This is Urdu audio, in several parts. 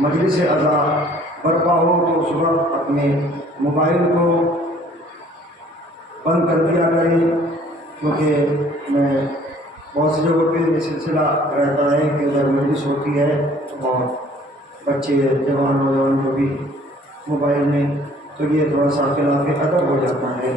مجلس اذا برپا ہو تو اس وقت اپنے موبائل کو بند کر دیا کریں، کیونکہ میں بہت سی جگہوں پہ یہ سلسلہ رہتا ہے کہ جب مجلس ہوتی ہے اور بچے جوان نوجوان جو بھی موبائل میں، تو یہ تھوڑا سا خلاف ادب ہو جاتا ہے۔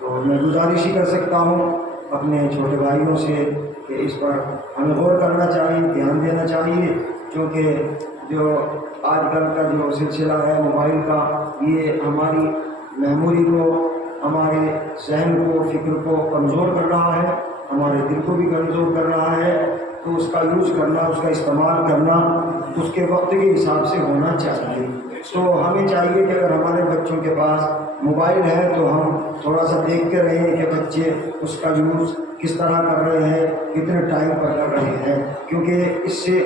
تو میں گزارش ہی کر سکتا ہوں اپنے چھوٹے بھائیوں سے کہ اس پر ہمیں غور کرنا چاہیے، دھیان دینا چاہیے، کیونکہ جو آج کل کا جو سلسلہ ہے موبائل کا، یہ ہماری میموری کو، ہمارے ذہن کو، فکر کو کمزور کر رہا ہے، ہمارے دل کو بھی کمزور کر رہا ہے۔ تو اس کا یوز کرنا، اس کا استعمال کرنا اس کے وقت کے حساب سے ہونا چاہیے۔ تو ہمیں چاہیے کہ اگر ہمارے بچوں کے پاس موبائل ہے تو ہم تھوڑا سا دیکھتے رہیں کہ بچے اس کا یوز کس طرح کر رہے ہیں، کتنے ٹائم پر کر رہے ہیں، کیونکہ اس سے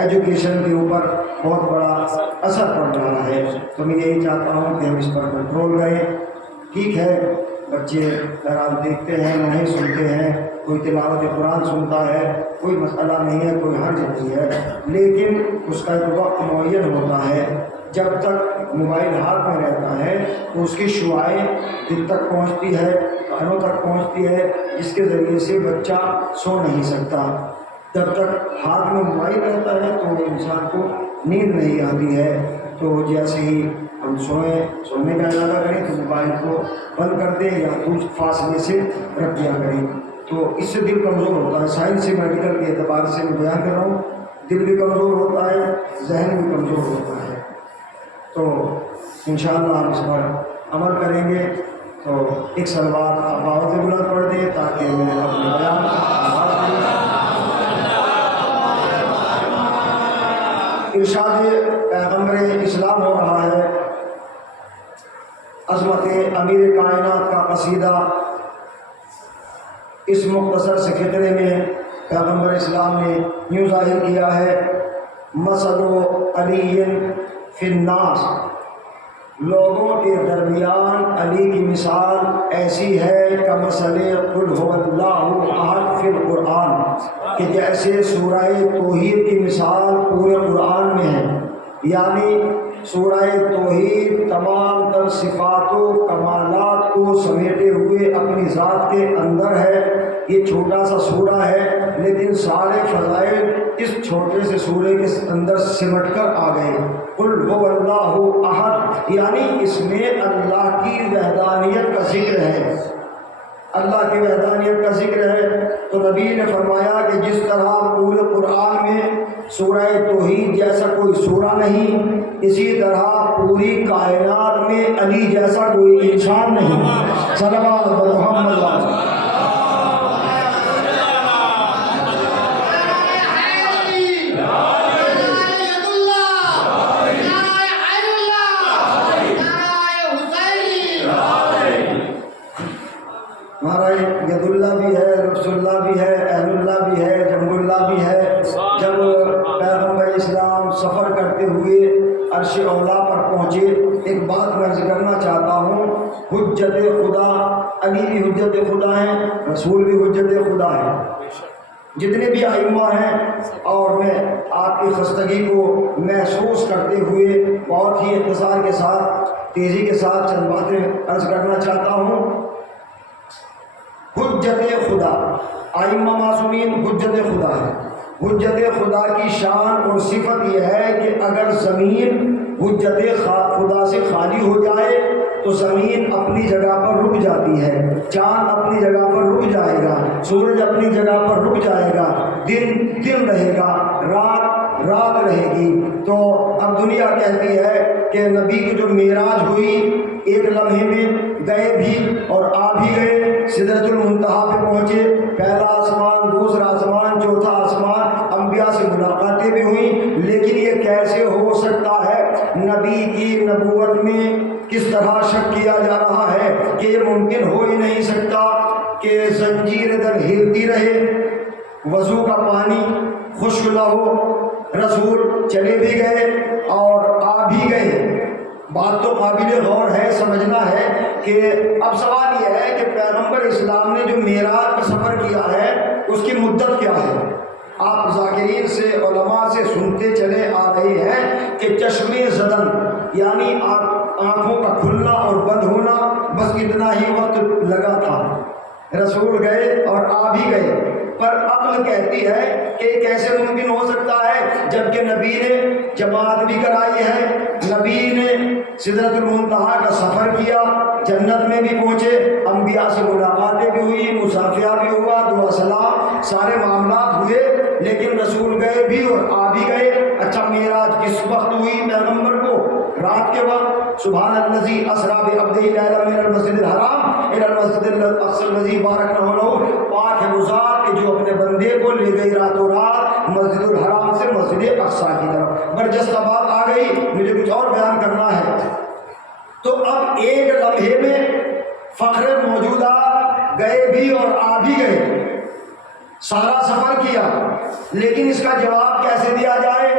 ایجوکیشن کے اوپر بہت بڑا اثر پڑ رہا ہے۔ تو میں یہی چاہتا ہوں کہ ہم اس پر کنٹرول کریں۔ ٹھیک ہے، بچے اگر دیکھتے ہیں، نہیں سنتے ہیں، کوئی تلاوت قرآن سنتا ہے، کوئی مسئلہ نہیں ہے، کوئی حرج نہیں ہے، لیکن اس کا ایک وقت معین ہوتا ہے۔ جب تک موبائل ہاتھ میں رہتا ہے تو اس کی شعاعیں دل تک پہنچتی ہے، کانوں تک پہنچتی ہے، جس کے ذریعے سے بچہ سو نہیں سکتا۔ جب تک ہاتھ میں موبائل رہتا ہے تو انسان کو نیند نہیں آتی ہے۔ تو جیسے ہی ہم سونے کا ارادہ کریں تو موبائل کو بند کر دیں یا کچھ فاصلے سے رکھ دیا کریں، تو اس سے دل کمزور ہوتا ہے۔ سائنس سے، میڈیکل کے اعتبار سے میں بیان کر رہا ہوں، دل بھی کمزور ہوتا ہے، ذہن بھی کمزور ہوتا ہے۔ تو انشاءاللہ ہم اس پر عمل کریں گے۔ تو ایک سلوات آپ آواز بلند پڑھ دیں تاکہ میں اپنے بیان ارشاد پیغمبر اسلام ہو رہا ہے۔ عظمت امیر کائنات کا قصیدہ اس مختصر سے خطرے میں پیغمبر اسلام نے یوں ظاہر کیا ہے: مثل علی فی الناس، لوگوں کے درمیان علی کی مثال ایسی ہے کمثل قل هو اللہ احد فی القرآن، کہ جیسے سورہ توحید کی مثال پورے قرآن میں ہے۔ یعنی سورہ توحید تمام تر صفات و کمالات کو سمیٹے ہوئے اپنی ذات کے اندر ہے۔ یہ چھوٹا سا سورہ ہے لیکن سارے فضائل اس چھوٹے سے سورے کے اندر سمٹ کر آ گئے۔ قل هو اللہ احد، یعنی اس میں اللہ کی وحدانیت کا ذکر ہے، اللہ کی وحدانیت کا ذکر ہے۔ تو نبی نے فرمایا کہ جس طرح پورے قرآن میں سورہ توحید جیسا کوئی سورہ نہیں، اسی طرح پوری کائنات میں علی جیسا کوئی انسان نہیں۔ صلوات محمد۔ ہمارا ید اللہ بھی ہے، نفس اللہ بھی ہے، اہل اللہ بھی ہے، جنب اللہ بھی ہے۔ جب پیغمبر اسلام سفر کرتے ہوئے عرش اولا پر پہنچے، ایک بات میں ذکر کرنا چاہتا ہوں، حجت خدا، علی بھی حجت خدا ہیں، رسول بھی حجت خدا ہے۔ جتنے بھی ائمہ ہیں، اور میں آپ کی خستگی کو محسوس کرتے ہوئے بہت ہی اختصار کے ساتھ، تیزی کے ساتھ چند باتیں عرض کرنا چاہتا ہوں۔ حجت خدا، ائمہ معصومین حجت خدا ہے۔ حجت خدا کی شان اور صفت یہ ہے کہ اگر زمین حجت خدا سے خالی ہو جائے تو زمین اپنی جگہ پر رک جاتی ہے، چاند اپنی جگہ پر رک جائے گا، سورج اپنی جگہ پر رک جائے گا، دن دن رہے گا، رات رات رہے گی۔ تو اب دنیا کہتی ہے کہ نبی کی جو معراج ہوئی، ایک لمحے میں گئے بھی اور آ بھی گئے، سدرۃ المنتہا پہ پہنچے، پہلا آسمان، دوسرا آسمان، چوتھا آسمان، انبیاء سے ملاقاتیں بھی ہوئیں، لیکن یہ کیسے ہو سکتا ہے؟ نبی کی نبوت میں کس طرح شک کیا جا رہا ہے کہ یہ ممکن ہو ہی نہیں سکتا کہ زنجیر در ہلتی رہے، وضو کا پانی خشک نہ ہو۔ رسول چلے بھی گئے اور آ بھی گئے، بات تو قابل غور ہے، سمجھنا ہے کہ اب سوال یہ ہے کہ پیغمبر اسلام نے جو معراج کا سفر کیا ہے اس کی مدت کیا ہے؟ آپ ذاکرین سے علماء سے سنتے چلے آ رہے ہیں کہ چشمے زدن یعنی آنکھوں کا کھلنا اور بند ہونا بس اتنا ہی وقت لگا تھا. رسول گئے اور آ بھی گئے، پر عقل کہتی ہے کہ کیسے ممکن ہو سکتا ہے جبکہ نبی نے جماعت بھی کرائی ہے، نبی نے سدرۃ المنتہا کا سفر کیا، جنت میں بھی پہنچے، انبیاء سے ملاقاتیں بھی ہوئی، مصافحہ بھی ہوا، دعا سلام سارے معاملات ہوئے، لیکن رسول گئے بھی اور آ بھی گئے. اچھا معراج کس وقت ہوئی پیغمبر کو؟ رات کے وقت. سبحان الذی اسریٰ بعبدہ لیلا من المسجد الحرام الی المسجد الاقصی الذی بارکنا حولہ. پاک ہے وہ ذات کہ جو اپنے بندے کو لے گئی راتوں رات مسجد الحرام سے مسجد اقصی کی طرف. برجستہ بات آ گئی، مجھے کچھ اور بیان کرنا ہے. تو اب ایک لمحے میں فخر موجودات گئے بھی اور آ بھی گئے، سارا سفر کیا، لیکن اس کا جواب کیسے دیا جائے؟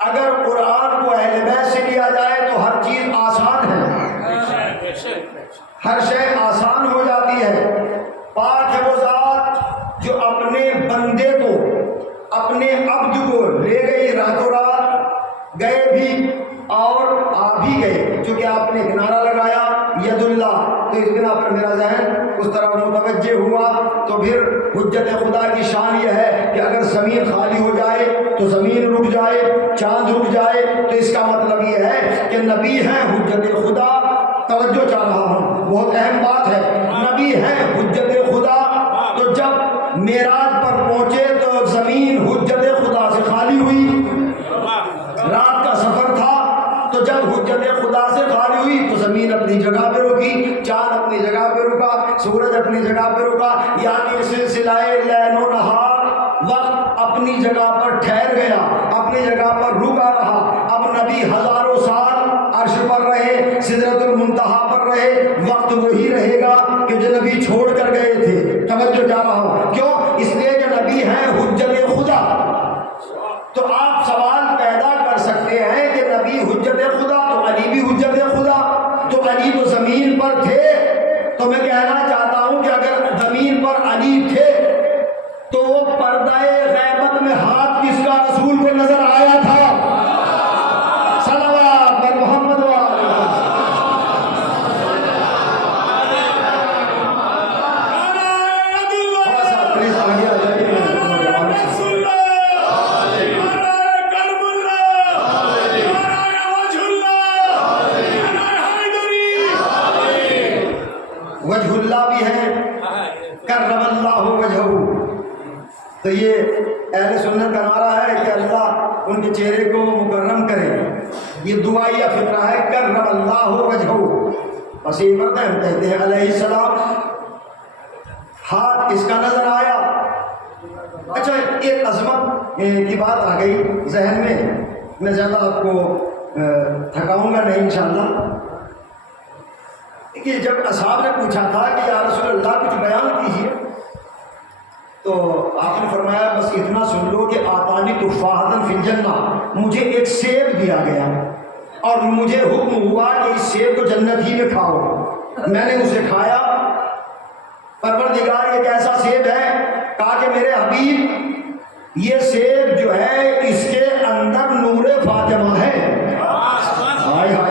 اگر قرآن کو اہل بیت سے لیا جائے تو ہر چیز آسان ہے، ہر شے آسان ہو جاتی ہے. پاک ہے وہ ذات جو اپنے بندے کو، اپنے عبد کو لے گئی راتوں رات، گئے بھی اور آ بھی گئے. چونکہ آپ نے ایک نعرہ لگایا ید اللہ، تو اس بنا پر میرا ذہن اس طرح متوجہ ہوا. تو پھر حجت خدا کی شان یہ ہے کہ اگر زمین خالی ہو جائے تو زمین رک جائے، چاند رک جائے، تو اس کا مطلب یہ ہے کہ نبی ہیں حجت خدا. توجہ چاہ رہا ہوں، بہت اہم بات ہے. نبی ہیں حجت خدا. تو جب معراج پر پہنچے تو زمین حجت خدا سے خالی ہوئی. رات کا سفر تھا، تو جب حجت خدا سے خالی ہوئی تو زمین اپنی جگہ پہ رکی، چاند اپنی جگہ پہ رکا، سورج اپنی جگہ پہ رکا، یعنی سلسلہ لیل و نہار وقت اپنی جگہ پر ٹھہر گیا، اپنی جگہ پر رکا رہا. اب نبی ہزاروں سال عرش پر رہے، سدرۃ المنتہا پر رہے، وقت وہی رہے گا کہ جو نبی چھوڑ کر گئے تھے. توجہ جا رہا ہوں، کیوں؟ اس لیے کہ نبی ہیں حجت خدا. تو آپ سوال پیدا کر سکتے ہیں کہ نبی حجت خدا تو علی بھی حجت خدا، تو علی تو زمین پر تھے. تو میں کہنا چاہتا ہوں کہ اگر زمین پر علی تھے تو وہ پردہ غیبت میں ہاتھ کس کا رسول کو نظر آیا تھا؟ صلوات بر محمد و آل وجہ اللہ بھی ہے، کرم اللہ وجہہ. تو یہ اہل سنت کا نعرہ ہے کہ اللہ ان کے چہرے کو مکرم کرے. یہ دعائیہ فقرہ ہے، کرم اللہ وجہہ. بس یہ مرد ہم کہتے ہیں علیہ السلام ہاتھ اس کا نظر آیا. اچھا ایک عظمت کی بات آ گئی ذہن میں زیادہ آپ کو تھکاؤں گا نہیں انشاءاللہ. کہ جب اصحاب نے پوچھا تھا کہ یا رسول اللہ کچھ بیان کیجیے، تو آپ نے فرمایا بس اتنا سن لو کہ آتانی تفاحۃ فی الجنہ، مجھے ایک سیب دیا گیا اور مجھے حکم ہوا کہ اس سیب کو جنت ہی میں کھاؤ. میں نے اسے کھایا. پروردگار یہ کیسا سیب ہے؟ کہا کہ میرے حبیب یہ سیب جو ہے اس کے اندر نور فاطمہ ہے.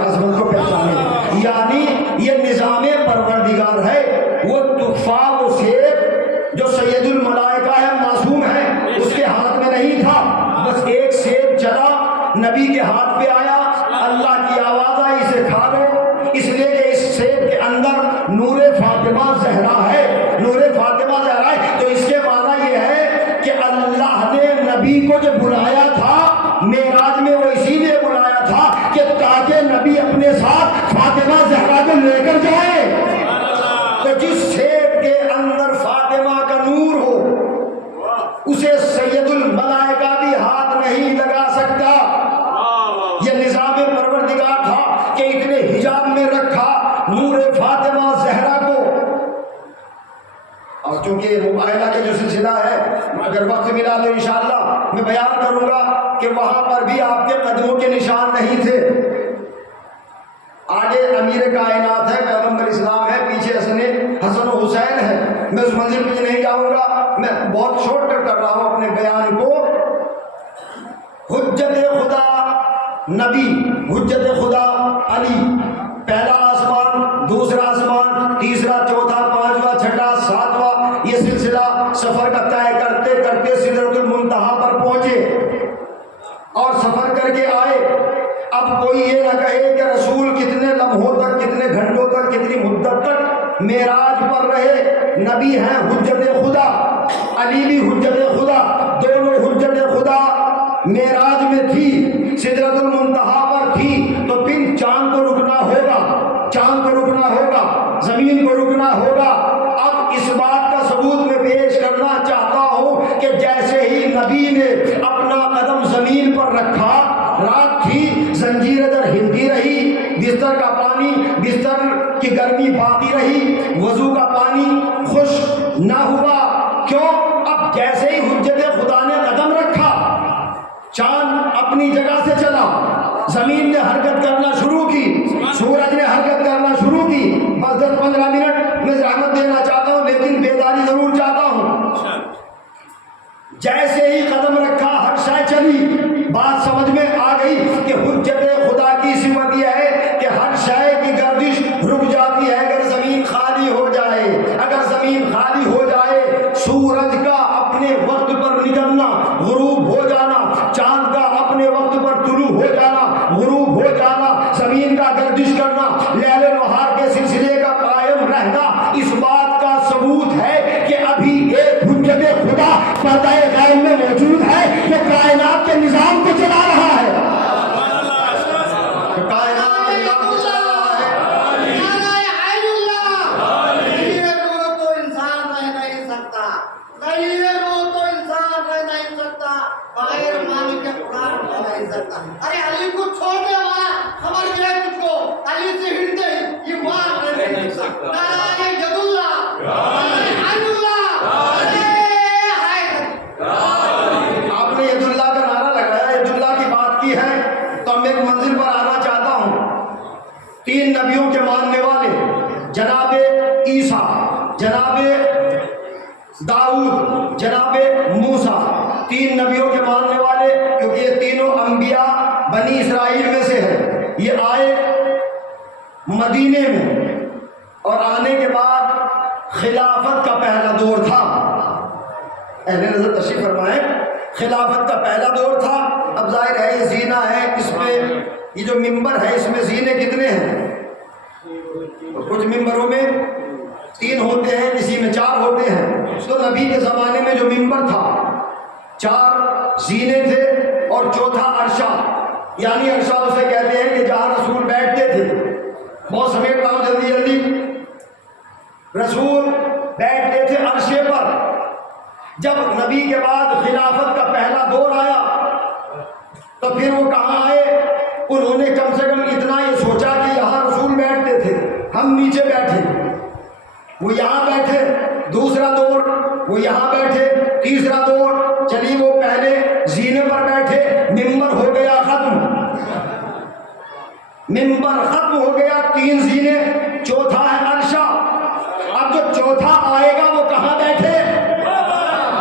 عظمت کو پہچانے، یعنی یہ نظام پروردگار ہے. وہ تحفہ، وہ سیب جو سید الملائکہ ہے، معصوم ہے، اس کے ہاتھ میں نہیں تھا. بس ایک سیب چلا، نبی کے ہاتھ پہ آیا، اللہ کی آواز آئی اسے کھا لو. اس لیے کہ اس سیب کے اندر نور فاطمہ زہرا ہے، نور فاطمہ زہرا ہے. تو اس کے معنی یہ ہے کہ اللہ نے نبی کو جو بلایا تھا معراج میں، وہ اسی لیے بلایا تھا کہ تاکہ نبی اپنے ساتھ فاطمہ زہرا کو لے کر جائے. تو جس سیب کے اندر فاطمہ کا نور ہو اسے سید الملائکہ بھی ہاتھ نہیں لگا سکتا. یہ نظام پروردگار تھا کہ اتنے حجاب میں رکھا نور فاطمہ زہرا کو. اور چونکہ مباہلہ کا جو سلسلہ ہے، اگر وقت ملا تو انشاءاللہ میں بیان کروں گا کہ وہاں پر بھی آپ کے قدموں کے نشان نہیں تھے. آگے امیر کائنات ہے، پیغمبر اسلام پیچھے حسن و حسین ہے. میں اس منزل پہ نہیں جاؤں گا، میں بہت شارٹ کٹ کر رہا ہوں اپنے بیان کو. حجت خدا نبی، حجت خدا علی، پہلا آسمان، دوسرا آسمان، تیسرا، چوتھا، پانچواں، چھٹا، ساتواں، یہ سلسلہ سفر کا طے کرتے کرتے سدرۃ المنتہا پر پہنچے اور سفر کر کے آئے. اب کوئی یہ نہ کہے کہ رسول کتنے لمحوں تک، کتنے گھنٹوں تک، کتنی مدت تک معراج پر رہے. نبی ہیں حجت خدا، علی بھی حجت خدا، دونوں حجت خدا. معراج میں تھی، سدرۃ المنتہا پر تھی، تو پھر چاند کو رکنا ہوگا، چاند کو رکنا ہوگا، زمین کو رکنا ہوگا. اب اس بات کا ثبوت میں پیش کرنا چاہتا ہوں کہ جیسے ہی نبی نے اپنا قدم زمین پر رکھا، رات تھی، زنجیر در ہلتی رہی، بستر کا پانی، بستر کی گرمی باقی رہی، وضو کا پانی خشک نہ ہوا. کیوں؟ اب جیسے ہی حجت خدا نے قدم رکھا، چاند اپنی جگہ سے چلا، زمین نے حرکت کرنا شروع کی، سورج نے حرکت کرنا شروع کی. بس 10-15 منٹ میں زحمت دینا چاہتا ہوں، لیکن بیداری ضرور چاہتا ہوں. جیسے ہی قدم رکھا ہر شے چلی. بات سمجھ میں آ گئی کہ حجت خدا کی صفت یہ ہے کہ ہر شے کی گردش رک جاتی ہے اگر زمین خالی ہو جائے. اگر زمین خالی ہو جائے، سورج کا اپنے وقت پر نکلنا، غروب ہو جانا، چاند کا اپنے وقت پر طلوع ہو جانا، غروب ہو جانا، زمین کا گردش کرنا، لیل و نہار کے سلسلے کا قائم رہنا، اس بات کا ثبوت ہے کہ ابھی ایک حجت خدا پردہ غیب میں موجود ہے جو کائنات کے نظام کو چلا رہا ہے. کائنات کے نظام کو چلا رہا ہے. تو انسان رہ نہیں سکتا، تو انسان رہ نہیں سکتا، بغیر مالک کے قرآن رہ نہیں سکتا. ارے علی کو چھوڑنے والا خبر دے تجھ کو، علی سے ہٹتے یہ بات رہ نہیں سکتا. نعرہ ید اللہ، عین اللہ. آپ نے ید اللہ کا نعرہ لگایا، ید اللہ کی بات کی ہے، تو میں ایک منزل پر آنا چاہتا ہوں. 3 نبیوں کے ماننے والے، جناب عیسیٰ، جناب داؤد، جناب موسیٰ، 3 نبیوں کے ماننے والے، کیونکہ یہ تینوں انبیاء بنی اسرائیل میں سے ہیں. یہ آئے مدینے میں اور آنے کے بعد خلافت کا پہلا دور تھا. اہل نظر تشریف فرمائیں، خلافت کا پہلا دور تھا. اب ظاہر ہے یہ زینہ ہے، اس میں یہ جو ممبر ہے اس میں زینے کتنے ہیں؟ کچھ ممبروں میں 3 ہوتے ہیں، کسی میں 4 ہوتے ہیں. تو نبی کے زمانے میں جو ممبر تھا 4 زینے تھے اور چوتھا عرشہ، یعنی عرشہ اسے کہتے ہیں کہ جہاں رسول بیٹھتے تھے. بہت سمیٹ رہا ہوں جلدی جلدی. رسول بیٹھتے تھے عرشے پر. جب نبی کے بعد خلافت کا پہلا دور آیا تو پھر وہ کہاں آئے؟ انہوں نے کم سے کم اتنا یہ سوچا کہ یہاں رسول بیٹھتے تھے، ہم نیچے بیٹھے، وہ یہاں بیٹھے. دوسرا دور وہ یہاں بیٹھے، تیسرا دور چلیے وہ پہلے زینے پر بیٹھے، ممبر ہو گیا ختم، ممبر ختم ہو گیا، 3 زینے، چوتھا ہے عرشہ. اب جو چوتھا آئے گا وہ کہاں بیٹھے؟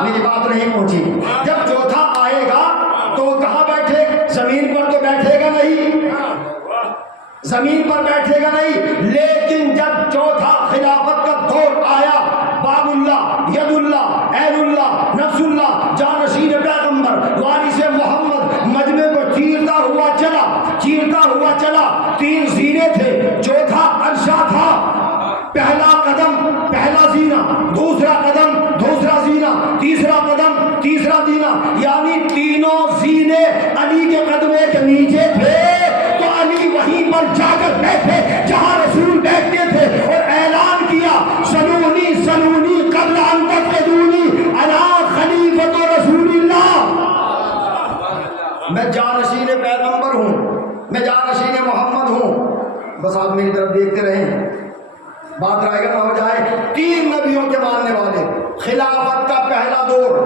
میری بات نہیں پہنچی. جب چوتھا آئے گا تو وہ کہاں بیٹھے؟ زمین پر تو بیٹھے گا نہیں، زمین پر بیٹھے گا نہیں. لیکن جب چوتھا خلافت کا دور آیا، باب اللہ، ید اللہ، عین اللہ، نفس اللہ، جانشین پیغمبر، وارث محمد، مجمع کو چیرتا ہوا چلا، چیرتا ہوا چلا. 3 زینے تھے، چوتھا عرشہ تھا. پہلا قدم پہلا زینہ، دوسرا قدم دوسرا زینہ، تیسرا قدم تیسرا زینہ، یعنی تینوں زینے علی کے قدموں کے نیچے تھے. تو علی وہیں پر جا کر بیٹھے جہاں رسول بیٹھتے تھے اور اعلان کیا، سلونی سلونی قبل ان تفقدونی انا خلیفۃ رسول اللہ. میں جانشین پیغمبر ہوں، میں جانشین محمد ہوں. بس آپ میری طرف دیکھتے رہیں، بات رائے گا نہ ہو جائے. 3 نبیوں کے ماننے والے، خلافت کا پہلا دور.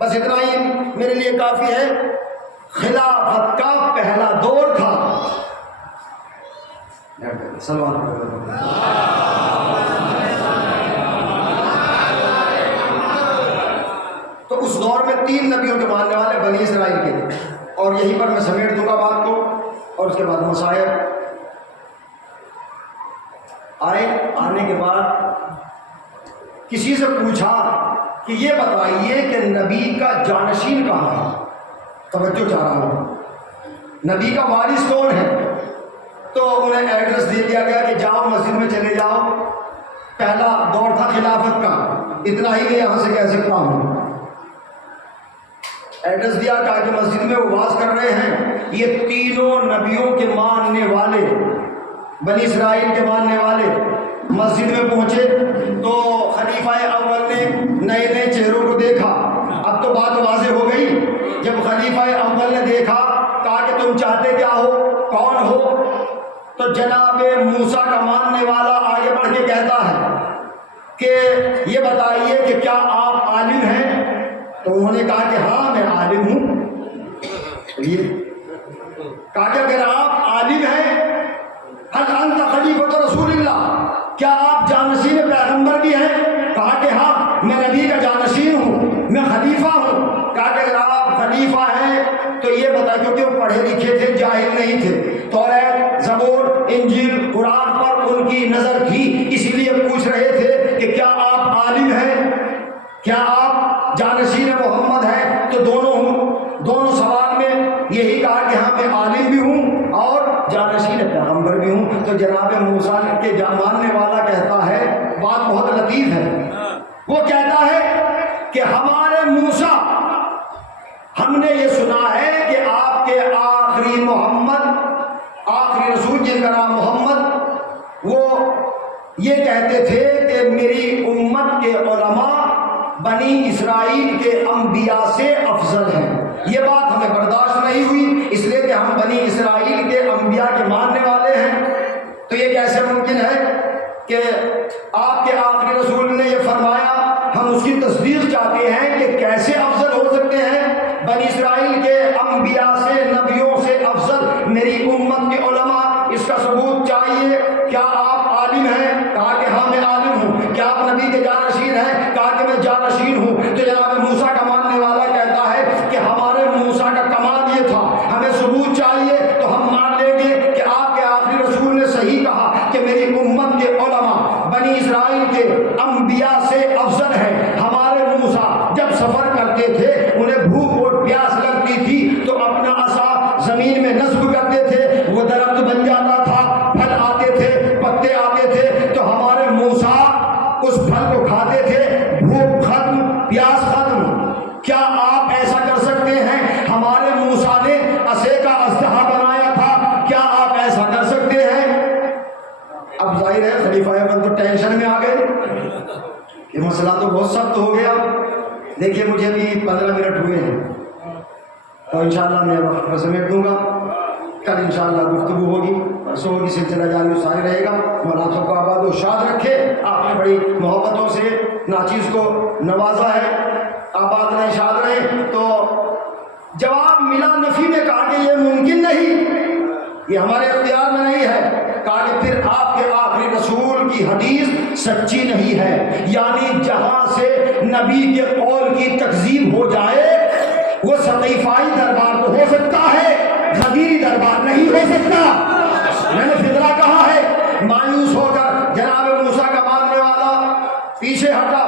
بس اتنا ہی میرے لیے کافی ہے. خلافت کا پہلا دور تھا. اور اس کے بعد مصائب آئے. آنے کے بعد کسی سے پوچھا کہ یہ بتائیے کہ نبی کا جانشین کہاں ہے. توجہ چاہ رہا ہوں, نبی کا وارث کون ہے؟ تو انہیں ایڈریس دے دیا گیا کہ جاؤ مسجد میں چلے جاؤ. پہلا دور تھا خلافت کا, اتنا ہی میں یہاں سے کہہ سکتا ہوں. ایڈریس دیا, کہا کہ مسجد میں وہ واز کر رہے ہیں, یہ تینوں نبیوں کے ماننے والے, بنی اسرائیل کے ماننے والے مسجد میں پہنچے تو خلیفہ اول نے نئے نئے چہروں کو دیکھا. اب تو بات واضح ہو گئی. جب خلیفہ اول نے دیکھا, کہا کہ تم چاہتے کیا ہو, کون ہو؟ تو جناب موسیٰ کا ماننے والا آگے بڑھ کے کہتا ہے کہ یہ بتائیے کہ کیا آپ عالم ہیں؟ تو انہوں نے کہا کہ ہاں میں عالم ہوں. کہا کہ اگر آپ عالم ہیں, هل انت خلیفۃ رسول اللہ, کیا آپ جانشین پیغمبر بھی ہیں؟ کہا کہ ہاں میں نبی کا جانشین ہوں, میں خلیفہ ہوں. کہا کہ اگر آپ خلیفہ ہیں تو یہ بتا, کیونکہ وہ پڑھے لکھے تھے, جاہل نہیں تھے, توریت, زبور, انجیل, قرآن پر ان کی نظر تھی, اسی لیے پوچھ رہے تھے کہ کیا آپ عالم ہیں, کیا آپ جانشین محمد ہیں؟ تو دونوں سوال میں یہی کہا کہ ہاں میں عالم بھی ہوں اور جانشین پیغمبر بھی ہوں. تو جناب موسیٰ کے ماننے والا کہتا ہے, بات بہت لطیف ہے, وہ کہتا ہے کہ ہمارے موسیٰ, ہم نے یہ سنا ہے کہ آپ کے آخری محمد, آخری رسول جن کا نام محمد, وہ یہ کہتے تھے کہ میری امت کے علماء بنی اسرائیل کے انبیاء سے افضل ہیں. یہ بات ہمیں برداشت نہیں ہوئی, اس لیے کہ ہم بنی اسرائیل کے انبیاء کے ماننے والے ہیں. تو یہ کیسے ممکن ہے کہ آپ کے آخری رسول نے یہ فرمایا, ہم اس کی تصدیق چاہتے ہیں کہ کیسے افضل ہو سکتے ہیں بنی اسرائیل کے انبیاء سے, نبیوں سے افضل میری امت کے علماء, اس کا ثبوت چاہیے. کیا آپ عالم ہیں؟ کہا کہ ہاں میں عالم ہوں. کیا آپ نبی کے جانشین ہیں؟ کہا کہ میں جانشین ہوں. تو جناب موسیٰ کا ماننے والا کہتا ہے کہ ہمارے موسیٰ کا کمال یہ تھا, ہمیں ثبوت چاہیے تو ہم مان لیں گے کہ آپ کے آخری رسول نے صحیح کہا کہ میری امت کے علماء بنی اسرائیل کے انبیاء سے افضل ہیں. ہمارے موسیٰ جب سفر کرتے تھے, انہیں بھوک اور پیاس لگتی تھی تو اپنا عصا زمین میں نصب کرتے تھے, وہ درخت بن جاتا تھا, پھل آتے تھے, پتے آتے تھے, تو ہمارے موسیٰ اس پھل کو کھاتے تھے, بھوک ختم, پیاس ختم. کیا آپ ایسا کر سکتے ہیں؟ ہمارے موسیٰ نے عصے کا اژدہا بنایا تھا, کیا آپ ایسا کر سکتے ہیں؟ اب ظاہر ہے خلیفہ اول تو ٹینشن میں آ گئے کہ مسئلہ تو بہت سخت ہو گیا. دیکھیے مجھے بھی 15 منٹ ہوئے ہیں, تو انشاءاللہ میں وقت پر سمیٹ دوں گا. کل انشاءاللہ گفتگو ہوگی, پرسوں ہوگی, سلسلہ جاری ساری رہے گا. مولا سب کو آباد و شاد رکھے. آپ نے بڑی محبتوں سے ناچیز کو نوازا ہے, آباد رہیں, شاد رہیں. تو جواب ملا نفی میں, کہا کہ یہ ممکن نہیں, یہ ہمارے اختیار میں نہیں ہے. کہا کہ پھر آپ کے آخری رسول کی حدیث سچی نہیں ہے, یعنی جہاں سے نبی کے قول کی تکذیب ہو جائے وہ سقیفائی دربار تو ہو سکتا ہے, غدیری دربار نہیں ہو سکتا. میں نے فطرہ کہا ہے. مایوس ہو کر جناب موسیٰ کا ماننے والا پیچھے ہٹا.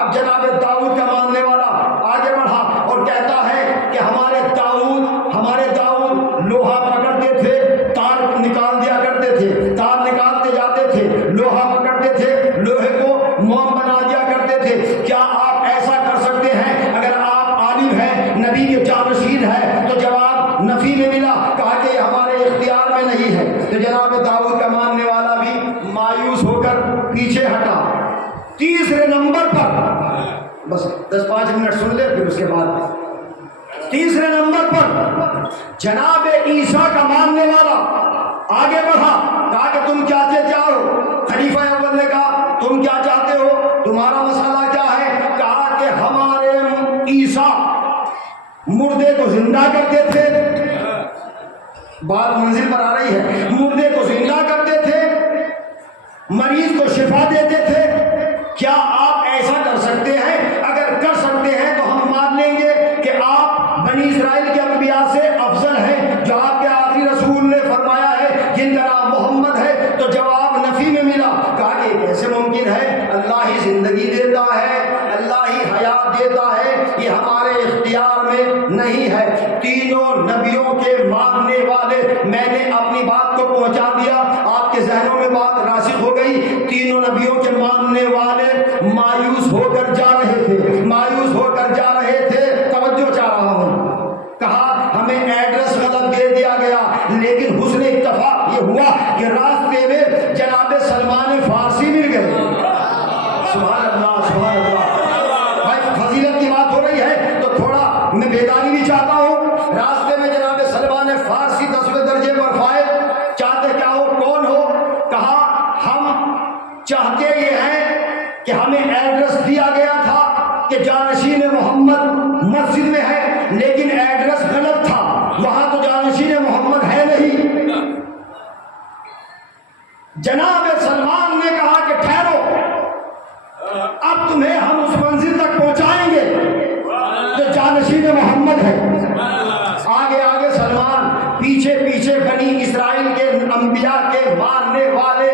اب جناب داؤد کا ماننے والا آگے بڑھا اور کہتا ہے کہ ہمارے داؤد لوہا پکڑتے تھے, تار نکال دیا کرتے تھے, تار نکالتے جاتے تھے, لوہا پکڑتے تھے, لوہے کو موم بنا دیا کرتے تھے. کیا آپ ایسا کر سکتے ہیں؟ اگر آپ عالم ہیں, نبی کے جانشین ہیں, تو جواب نفی میں ملا. کہا کہ یہ ہمارے اختیار میں نہیں ہے. تو جناب داؤد کا ماننے والا بھی مایوس ہو کر پیچھے ہٹا. تیسرے نمبر پر, بس 10-5 منٹ سن لے پھر اس کے بعد, تیسرے نمبر پر جناب عیسیٰ کا ماننے والا آگے بڑھا. کہا کہ تم کیا چاہو؟ خلیفہ اول نے کہا تم کیا چاہتے ہو, تمہارا مسئلہ کیا ہے؟ کہا کہ ہمارے عیسیٰ مردے کو زندہ کرتے تھے. بات منزل پر آ رہی ہے. مردے کو زندہ کرتے تھے, مریض کو شفا دیتے تھے. کیا آپ ایسا کر سکتے ہیں؟ اگر کر سکتے ہیں تو ہم مان لیں گے کہ آپ بنی اسرائیل کے انبیاء سے افضل ہیں, جو آپ کے آخری رسول نے کے ماننے والے، میں نے اپنی بات کو پہنچا دیا، آپ کے ذہنوں میں بات راسخ ہو گئی۔ تینوں نبیوں کے ماننے والے مایوس ہو کر جا رہے تھے، مایوس ہو کر جا رہے تھے۔ توجہ چاہ رہا ہوں، کہا ہمیں ایڈریس غلط دے دیا گیا، لیکن حسن اتفاق یہ ہوا کہ راستے میں جناب سلمان فارسی مل گئے۔ سبحان اللہ، سبحان اللہ۔ بھائی فضیلت کی بات ہو رہی ہے تو تھوڑا میں بیداری بھی چاہتا ہوں۔ راستے میں جناب سلمان فارسی 10ویں درجے پر فائز، چاہتے کیا ہو، کون ہو؟ کہا ہم چاہتے یہ ہیں کہ ہمیں ایڈریس دیا گیا تھا کہ جانشین محمد مسجد میں ہے، لیکن ایڈریس غلط تھا، وہاں تو جانشین محمد ہے نہیں۔ جناب سلمان نے کہا کہ ٹھہرو، اب تمہیں ہم اس منزل تک پہنچائیں گے جو جانشین محمد ہے۔ آگے آگے سلمان، پیچھے پیچھے بنی اسرائیل کے انبیاء کے ماننے والے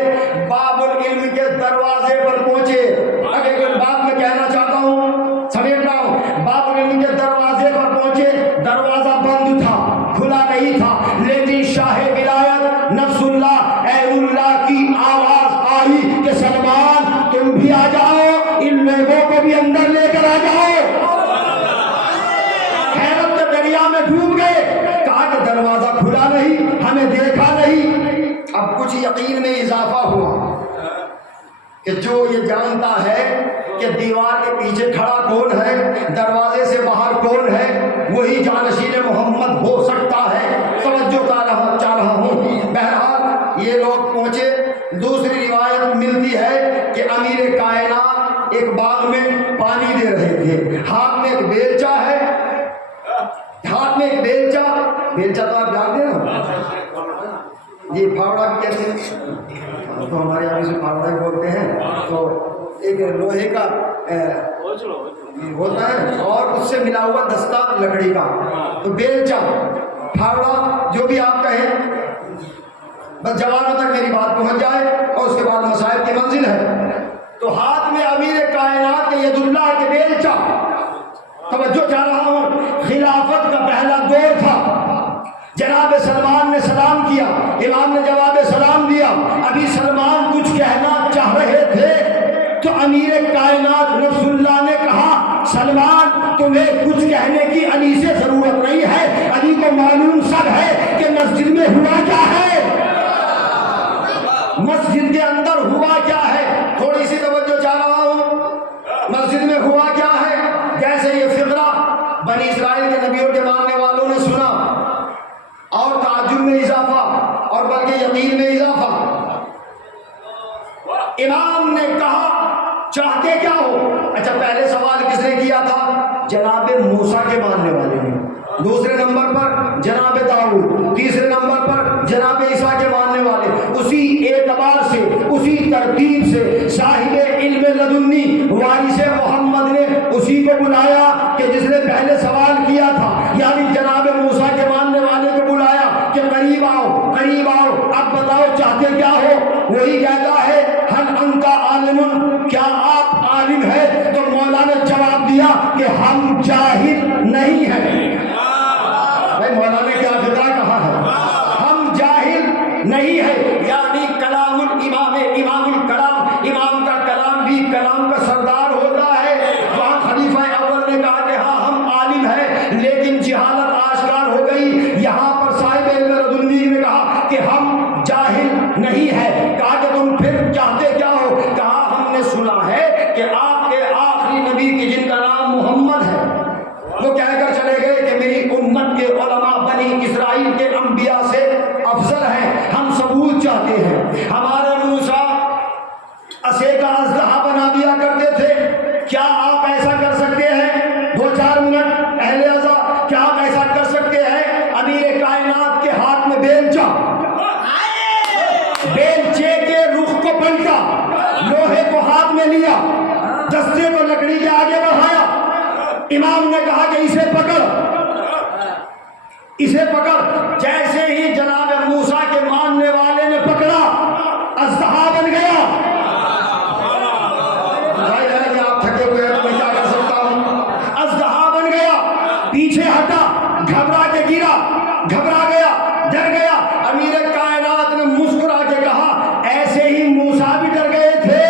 باب العلم کے دروازے پر پہنچے۔ اب ایک بات میں کہنا چاہتا ہوں، سمیٹ رہا ہوں، باب العلم کے دروازے پر پہنچے، دروازہ بند تھا، کھلا نہیں تھا، لیکن شاہ ولایت نفس اللہ عین اللہ کی آواز آئی کہ سلمان تم بھی آ جاؤ، ان لوگوں کو بھی اندر لے کر آ جاؤ۔ حیرت کے دریا میں ڈوب گئے، کہا کہ دروازہ کھلا نہیں، ہمیں دیکھا نہیں۔ اب کچھ یقین میں اضافہ ہوا کہ جو یہ جانتا ہے کہ دیوار کے پیچھے کھڑا کون ہے، دروازے سے باہر کون ہے، وہی جانشین محمد ہو سکتا ہے۔ توجہ چاہ رہا ہوں۔ بہرحال یہ لوگ پہنچے۔ دوسری روایت ملتی ہے کہ امیر کائنات ایک باغ میں پانی دے رہے تھے، ہاتھ میں ایک بیلچا ہے، ہاتھ میں ایک بیلچا تو آپ جانتے ہیں نا، یہ پھاوڑا بھی کہتے ہیں، تو ہمارے یہاں سے پھاوڑا ہی بولتے ہیں۔ تو ایک لوہے کا ہوتا ہے اور اس سے ملا ہوا دستہ لکڑی کا، تو بیلچا، پھاوڑا، جو بھی آپ کہیں، بس جوانوں تک میری بات پہنچ جائے اور اس کے بعد مسائل کی منزل ہے۔ تو ہاتھ میں امیر کائنات کے ید اللہ کے بیلچا۔ توجہ چاہ رہا ہوں، خلافت کا پہلا دور تھا۔ جناب سلمان نے سلام کیا، امام نے جواب سلام دیا۔ ابھی سلمان کچھ کہنا چاہ رہے تھے تو امیر کائنات نفس اللہ نے کہا سلمان تمہیں کچھ کہنے کی علی سے ضرورت نہیں ہے، علی کو معلوم سب ہے کہ مسجد میں ہوا کیا ہے، مسجد کے اندر ہوا کیا ہے۔ تھوڑی سی توجہ چاہ رہا ہوں، مسجد میں ہوا کیا ہے۔ جیسے یہ فقرہ بنی اسرائیل کے نبیوں کے ماننے والوں نے سنا اور تعجب میں اضافہ اور بلکہ یقین میں اضافہ۔ امام نے کہا چاہتے کیا ہو؟ اچھا پہلے سوال کس نے کیا تھا؟ جناب موسیٰ کے ماننے والے نے، دوسرے نمبر پر جناب داؤد، تیسرے نمبر پر جناب عیسیٰ کے ماننے والے۔ اسی اعتبار سے، اسی ترتیب سے صاحب علم لدنی وارث محمد نے اسی کو بلایا کہ جس نے پہلے سوال کیا تھا، یعنی جناب موسیٰ کے ماننے والے کو بلایا کہ قریب آؤ، قریب آؤ، اب بتاؤ چاہتے کیا ہو۔ وہی کہتا ہے حل انت عالم، کیا آپ عالم ہے؟ تو مولا نے جواب دیا کہ ہم جاہل نہیں ہیں۔ بھائی مولا نے کیا فقرہ کہا ہے، ہم جاہل نہیں ہیں، یعنی کلام الامام، امام الکلام، امام کا کلام بھی کلام کا سردار ہوتا ہے۔ وہاں خلیفہ اول نے کہا کہ ہاں ہم عالم ہیں لیکن جہالت آشکار ہو گئی۔ یہاں پر صاحب علم لدنی نے کہا کہ ہم جاہل نہیں ہے۔ کہا کہ تم پھر چاہتے کیا ہو؟ کہا ہم نے سنا ہے کہ آپ کے آخری نبی کی جن کا نام محمد ہے، وہ کہہ کر چلے گئے کہ میری امت کے علماء بنی اسرائیل کے انبیاء سے افضل ہیں، ہم ثبوت چاہتے ہیں۔ ہمارے موسیٰ اسے کا اژدہا بنا دیا کرتے تھے، کیا آپ ایسا کر سکتے ہیں؟ 2-4 منٹ اہل عزا، کیا آپ ایسا کر سکتے ہیں؟ امیر کائنات کے ہاتھ میں بیلچا، بیلچے کے رخ کو پلٹا، لوہے کو ہاتھ میں لیا، دستے کو لکڑی کے آگے بڑھایا۔ امام نے کہا کہ اسے پکڑ، اسے پکڑ۔ جیسے ہی جناب موسیٰ کے ماننے والے نے پکڑا، اژدہا بن گیا۔ آپ تھکے ہوئے ہیں تو میں کیا کر سکتا ہوں؟ اژدہا بن گیا، پیچھے ہٹا، گھبرا کے گرا، گھبرا ڈر گیا. امیر کائنات نے مسکرا کے کہا ایسے ہی موسیٰ بھی ڈر گئے تھے.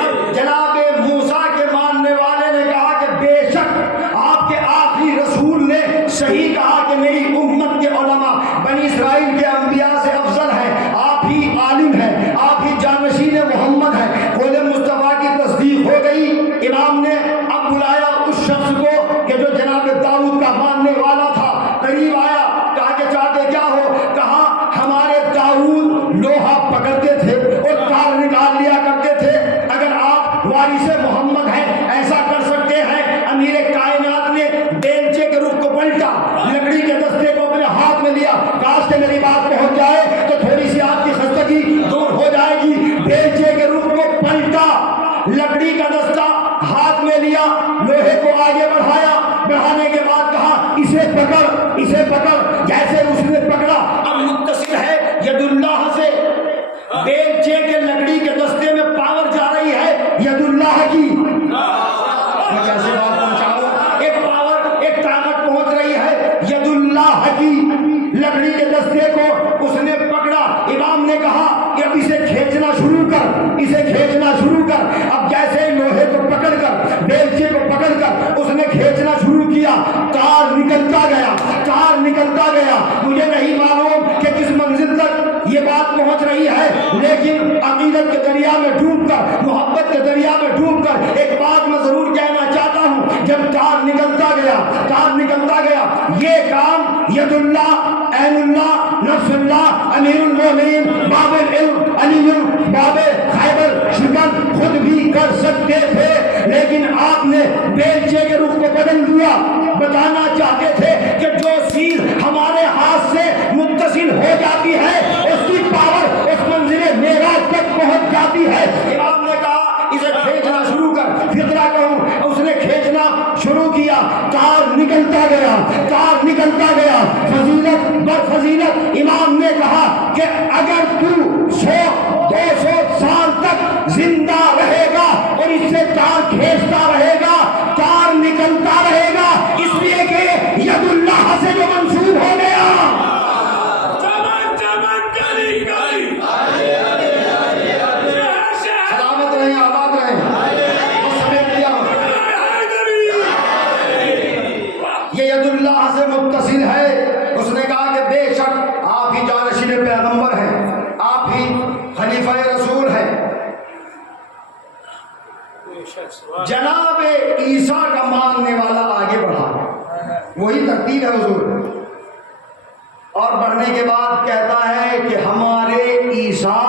اب جناب موسیٰ کے ماننے والے نے کہا کہ بے شک آپ کے آخری رسول نے صحیح کہا کہ میری امت کے علماء بنی اسرائیل کے انبیاء سے افضل ہیں. آپ ہی عالم ہیں, آپ ہی جانشین محمد ہیں. قول مصطفیٰ کی تصدیق ہو گئی. امام نے اب بلایا اس شخص کو کہ جو جناب داؤد کا ماننے والا تھا. قریب آیا, کہا کہ چاہتے کیا ہو؟ کہا ہمارے داؤد لوہا پکڑتے تھے اور تار نکال لیا کرتے تھے. اگر آپ وارث محمد ہیں ایسا کر سکتے ہیں. امیر کائنات نے بیلچے کے رخ کو پلٹا, لکڑی کے دستے کو اپنے ہاتھ میں لیا. کاش کہ میری بات پہنچ جائے تو تھوڑی سی آپ کی خستگی دور ہو جائے گی. بیلچے کے رخ کو پلٹا, لکڑی کا دستہ ہاتھ میں لیا, لوہے کو آگے بڑھایا. بڑھانے کے بعد کہا اسے پکڑ, اسے پکڑ. جیسے اس نے پکڑا, اب متصل ہے ید اللہ سے. بیلچے کے لکڑی کے دستے میں پاور جا رہی ہے ید اللہ کی. میں کیسے بات پہنچاؤں؟ ایک پاور, ایک طاقت پہنچ رہی ہے ید اللہ کی. لکڑی کے دستے کو اس نے پکڑا. امام نے کہا کہ اب اسے کھینچنا شروع کر, اسے کھینچنا شروع کر. اب جیسے لوہے کو پکڑ کر, بیلچے کو پکڑ کر اس نے کھینچنا شروع کیا, تار نکلتا گیا, تار نکلتا گیا. مجھے نہیں معلوم کہ کس منزل تک یہ بات پہنچ رہی ہے, لیکن عقیدت کے دریا میں ڈوب کر, محبت کے دریا میں ڈوب کر ایک بات میں ضرور کہنا چاہتا ہوں. جب تار نکلتا گیا, تار نکلتا گیا, یہ کام ید اللہ, عین اللہ, نفس اللہ, امیر المومنین, باب العلم, علی باب خیبر شکن خود بھی کر سکتے تھے, لیکن آپ نے بیلچے کے رخ کو بدل دیا. بتانا چاہتے تھے کہ جو چیز ہمارے ہاتھ سے متصل ہو جاتی ہے اس کی پاور اس منزل معراج تک پہنچ جاتی ہے. امام نے کہا اسے کھینچنا شروع کر. فطرہ کہوں, اس نے کھینچنا شروع کیا. تار نکلتا گیا, تار نکلتا گیا. فضیلت بر فضیلت امام نے کہا کہ اگر تو 100-200 سال تک زندہ رہے گا اور اس سے تار کھینچتا رہے گا, تار نکلتا رہے گا, اس لیے کہ ید اللہ سے جو منسوب ہو گیا. سلامت رہیں, آباد رہیں. یہ ید اللہ سے متصل ہے. اس نے کہا کہ بے شک آپ ہی جانشین پیغمبر ہیں, آپ ہی خلیفہ رسول ہیں. جناب عیسیٰ کا ماننے والا آگے بڑھا, وہی ترتیب ہے حضور. اور بڑھنے کے بعد کہتا ہے کہ ہمارے عیسیٰ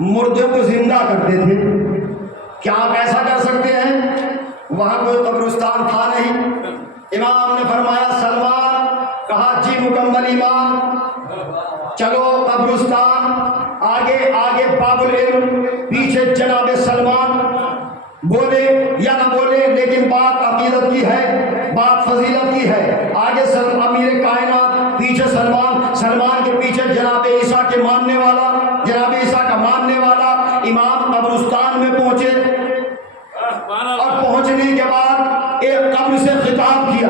مردوں کو زندہ کرتے تھے. کیا آپ ایسا کر سکتے ہیں؟ وہاں کوئی قبرستان تھا نہیں. امام نے فرمایا سلمان, کہا جی مکمل ایمان, چلو قبرستان. آگے آگے باب العلم, پیچھے جناب سلمان. بولے یا نہ بولے لیکن بات عقیدت کی ہے, بات فضیلت کی ہے. آگے امیر کائنات, پیچھے سلمان, سلمان کے پیچھے جناب عیسیٰ کے ماننے والا, جناب عیسیٰ کا ماننے والا. امام قبرستان میں پہنچے اور پہنچنے کے بعد ایک قبر سے خطاب کیا.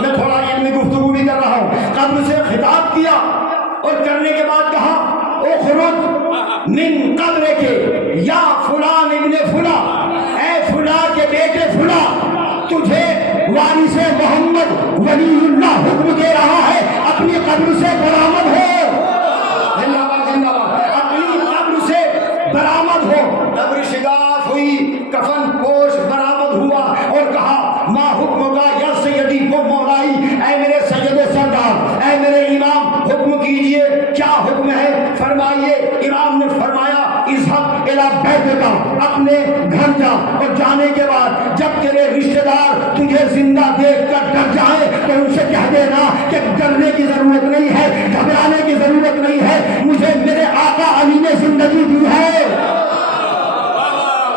میں تھوڑا علمی گفتگو بھی کر رہا ہوں. قبر سے خطاب کیا اور کرنے کے بعد کہا اخرج من قبر کے یا فلان ابن فلاں, اے فلاں کے بیٹے فلاں, تجھے وارث محمد ولی اللہ حکم دے رہا ہے اپنی قبر سے برآمد ہو. زندہ باد, زندہ باد. اپنی قبر سے برآمد ہو. قبر شگاف ہوئی, کفن پوش برآمد ہوا اور کہا ما حکم کا یا سیدی و مولائی, اے میرے سید سردار, اے میرے امام, حکم کیجئے, کیا حکم ہے فرمائیے. امام نے فرمایا اذهب الی بیتک, اپنے گھر جا, اور جانے کے بعد جب تیرے رشتہ دار تجھے زندہ دیکھ کر ڈر جائے تو ان سے کہہ دینا کہ ڈرنے کی ضرورت نہیں ہے, گھبرانے کی ضرورت نہیں ہے, مجھے میرے آقا علی نے زندگی دی ہے,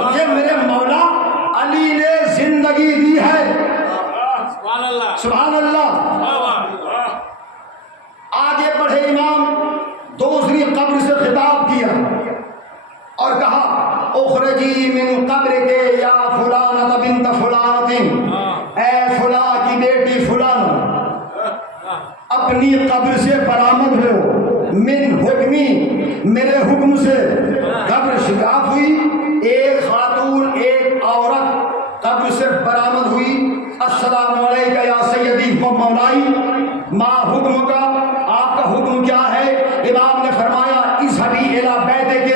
مجھے میرے مولا علی نے زندگی دی ہے. سبحان اللہ. آگے بڑھے امام, دوسری قبر سے خطاب کیا اور کہا اخرجی من قبر کے یا فلانت بنت فلانت اے فلاں کی بیٹی فلاں اپنی قبر سے برآمد ہو، من حکمی، میرے حکم سے قبر شگاف ہوئی، ایک خاتون ایک عورت قبر سے برآمد ہوئی، السلام علیکہ یا سیدی و مولائی، ما حکم کا، آپ کا حکم کیا ہے؟ امام نے فرمایا اذهبی الی بیتک،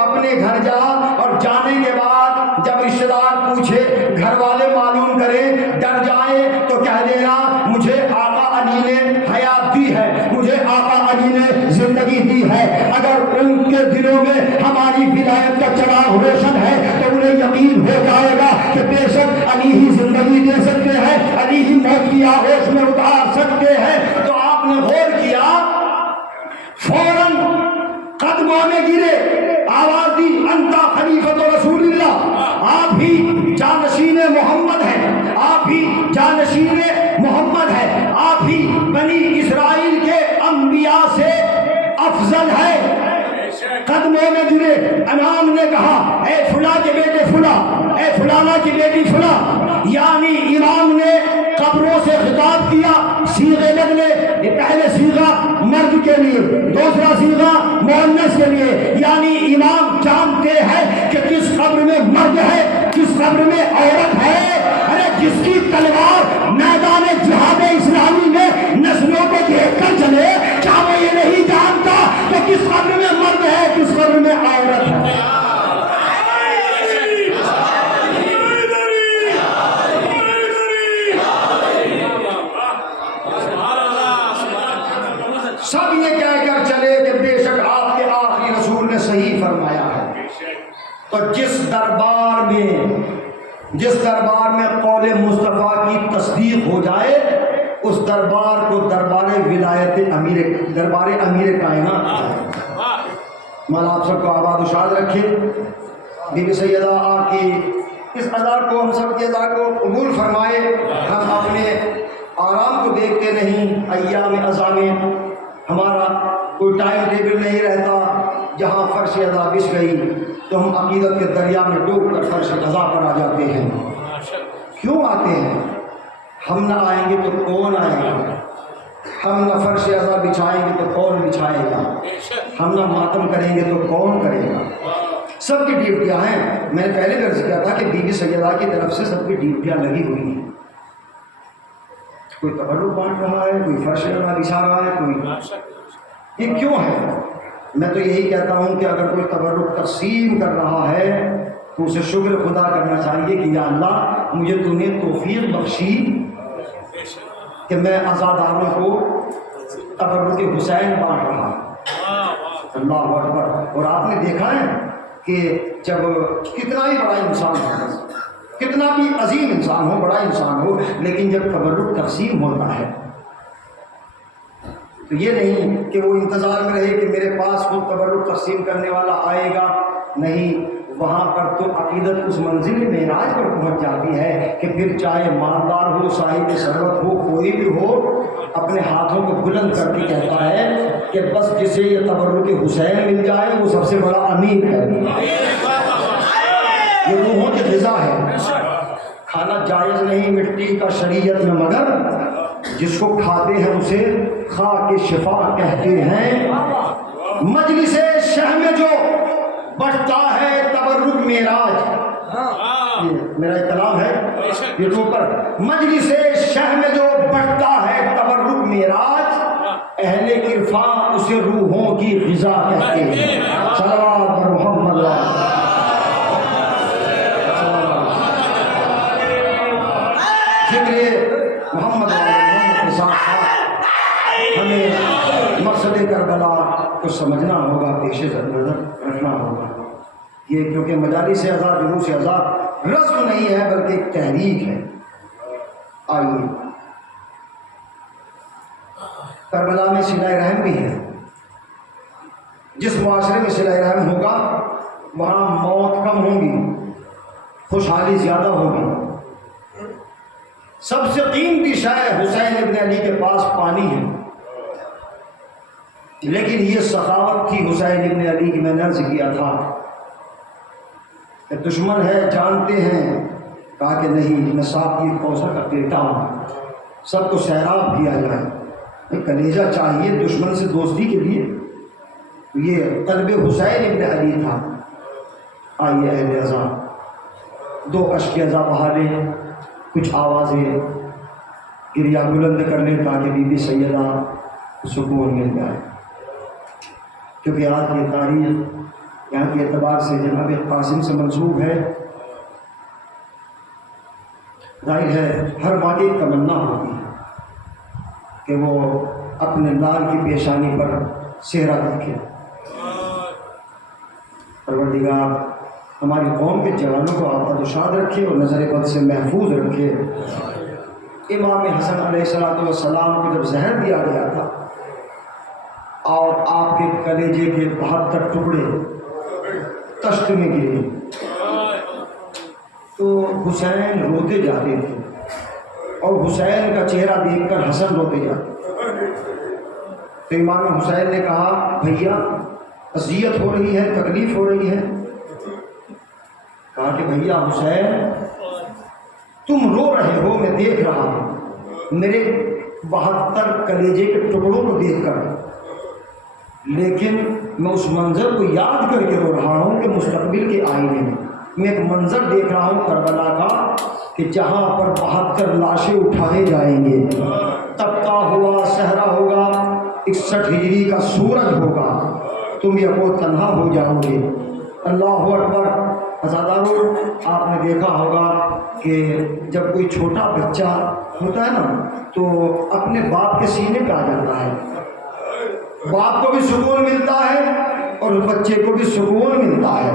اپنے گھر جا، اور جانے کے بعد جب رشتہ دار پوچھے، گھر والے معلوم کریں، ڈر جائیں تو کہہ دینا مجھے آقا علی نے حیات دی ہے، مجھے آقا علی نے زندگی دی ہے۔ اگر ان کے دلوں میں ہماری ولایت کا چراغ روشن ہے تو انہیں یقین ہو جائے گا کہ بے شک علی ہی زندگی دے سکتے ہیں، علی ہی موت کی آغوش میں اتار سکتے ہیں۔ تو آپ نے غور کیا، فوراً قدموں میں گرے، آواز دی انتا خلیفۃ رسول اللہ، آپ ہی جانشین محمد ہیں، آپ ہی جانشین محمد ہیں، آپ ہی بنی اسرائیل کے انبیاء سے افضل ہے۔ قدموں میں گرے، امام نے کہا اے فلاں کے بیٹے فلاں، اے فلانا کی بیٹی فلاں، یعنی امام نے قبروں سے خطاب کیا، صیغے بدلے، یہ پہلے صیغہ مرد کے لیے، دوسرا صیغہ مؤنث کے لیے، یعنی امام جانتے ہیں کہ کس قبر میں مرد ہے، کس قبر میں عورت ہے۔ ارے جس کی تلوار میدان جہاد اسلامی میں نسلوں کو دیکھ کر چلے، کیا وہ یہ نہیں جانتا کہ کس قبر میں مرد ہے، کس قبر میں عورت ہے؟ سب یہ کہہ کر چلے کہ بے شک آپ کے آخری رسول نے صحیح فرمایا ہے۔ تو جس دربار میں قول مصطفیٰ کی تصدیق ہو جائے، اس دربار کو دربار امیر کائنات کہا۔ مولا آپ سب کو آباد و شاد رکھے۔ بی بی سیدہ آپ کی اس ادا کو، ہم سب کی ادا کو قبول فرمائے۔ ہم اپنے آرام کو دیکھتے نہیں، ایام ازا میں ہمارا کوئی ٹائم ٹیبل نہیں رہتا، جہاں فرش ادا بچھ گئی تو ہم عقیدت کے دریا میں ڈوب کر فرش ادا پر آ جاتے ہیں۔ کیوں آتے ہیں؟ ہم نہ آئیں گے تو کون آئے گا؟ ہم نہ فرش ادا بچھائیں گے تو کون بچھائے گا؟ ہم نہ ماتم کریں گے تو کون کرے گا؟ سب کی ڈیوٹیاں ہیں۔ میں نے پہلے درج کیا تھا کہ بی بی سیدہ کی طرف سے سب کی ڈیوٹیاں لگی ہوئی ہیں۔ کوئی تبرک بانٹ رہا ہے، کوئی فرش ادا بچھا رہا ہے، کوئی، یہ کیوں ہے؟ میں تو یہی کہتا ہوں کہ اگر کوئی تبرک تقسیم کر رہا ہے تو اسے شکر خدا کرنا چاہیے کہ یا اللہ مجھے تو نے توفیق بخشی کہ میں عزاداروں کو تبرک حسین بانٹ رہا ہوں۔ اللہ اکبر۔ اور آپ نے دیکھا ہے کہ جب کتنا ہی بڑا انسان ہو، کتنا بھی عظیم انسان ہو، بڑا انسان ہو، لیکن جب تبرک تقسیم ہوتا ہے تو یہ نہیں کہ وہ انتظار میں رہے کہ میرے پاس خود تبرک تقسیم کرنے والا آئے گا، نہیں، وہاں پر تو عقیدت اس منزل معراج پر پہنچ جاتی ہے کہ پھر چاہے مالدار ہو، صاحب ثروت ہو، کوئی بھی ہو، اپنے ہاتھوں کو بلند کر کے کہتا ہے کہ بس جسے یہ تبرک حسین مل جائے وہ سب سے بڑا امیر ہے۔ یہ روحوں کی غذا ہے۔ کھانا جائز نہیں مٹی کا شریعت میں، مگر جس کو کھاتے ہیں اسے خاک شفا کہتے ہیں۔ مجلس شہ میں جو بڑھتا ہے تبرک معراج، میرا ایک کلام ہے یوٹیوب پر، مجلس شہ میں جو بڑھتا ہے تبرک معراج، اہل عرفان اسے روحوں کی غذا کہتے ہیں۔ صلوات بر محمد۔ ذکر محمد کے ساتھ ساتھ ہمیں مقصد کربلا کو سمجھنا ہوگا، پیش نظر رکھنا ہوگا۔ یہ کیونکہ مجالس اعزاز، جلوس اعزاز رسم نہیں ہے بلکہ ایک تحریک ہے۔ آئیے، کربلا میں صلہ رحم بھی ہے۔ جس معاشرے میں صلہ رحم ہوگا وہاں موت کم ہوں گی، خوشحالی زیادہ ہوگی۔ سب سے قیمتی شے حسین ابن علی کے پاس پانی ہے، لیکن یہ سخاوت تھی حسین ابن علی کی۔ میں نے عرض کیا تھا کہ دشمن ہے، جانتے ہیں کہا کہ نہیں، میں صاحب یہ کوثر کا بیٹا ہوں، سب کو سیراب کیا جائے، کلیجہ چاہیے دشمن سے دوستی کے لیے۔ یہ قلب حسین ابن علی تھا۔ آئیے اہل عزا، 2 اشک عزا بہا لیں، کچھ آوازیں گریہ بلند کر لیں تاکہ بی بی سیدہ سکون مل جائے، کیونکہ آج کی تاریخ یہاں کے اعتبار سے جناب قاسم سے منسوب ہے۔ ظاہر ہے ہر ماں کی تمنا ہوتی ہے کہ وہ اپنے لال کی پیشانی پر صحرا دیکھے۔ پروردگار ہماری قوم کے جوانوں کو آباد و شاد رکھے اور نظر بد سے محفوظ رکھے۔ امام حسن علیہ السلام کو جب زہر دیا گیا تھا اور آپ کے کلیجے کے 72 ٹکڑے تشت میں گرے تو حسین روتے جاتے تھے، اور حسین کا چہرہ دیکھ کر حسن روتے جاتے۔ تو امام حسین نے کہا بھیا اذیت ہو رہی ہے، تکلیف ہو رہی ہے؟ کہا کہ بھیا حسین تم رو رہے ہو، میں دیکھ رہا ہوں میرے 72 کلیجے کے ٹکڑوں کو دیکھ کر، لیکن میں اس منظر کو یاد کر کے رو رہا ہوں کہ مستقبل کے آئینے میں ایک منظر دیکھ رہا ہوں کربلا کا کہ جہاں پر 72 لاشیں اٹھائے جائیں گے، تبتا ہوا صحرا ہوگا، 61 ہجری کا سورج ہوگا، تم یکو تنہا ہو جاؤ گے۔ اللہ اکبر۔ عزادارو، آپ نے دیکھا ہوگا کہ جب کوئی چھوٹا بچہ ہوتا ہے نا تو اپنے باپ کے سینے پہ آ جاتا ہے، باپ کو بھی سکون ملتا ہے اور بچے کو بھی سکون ملتا ہے۔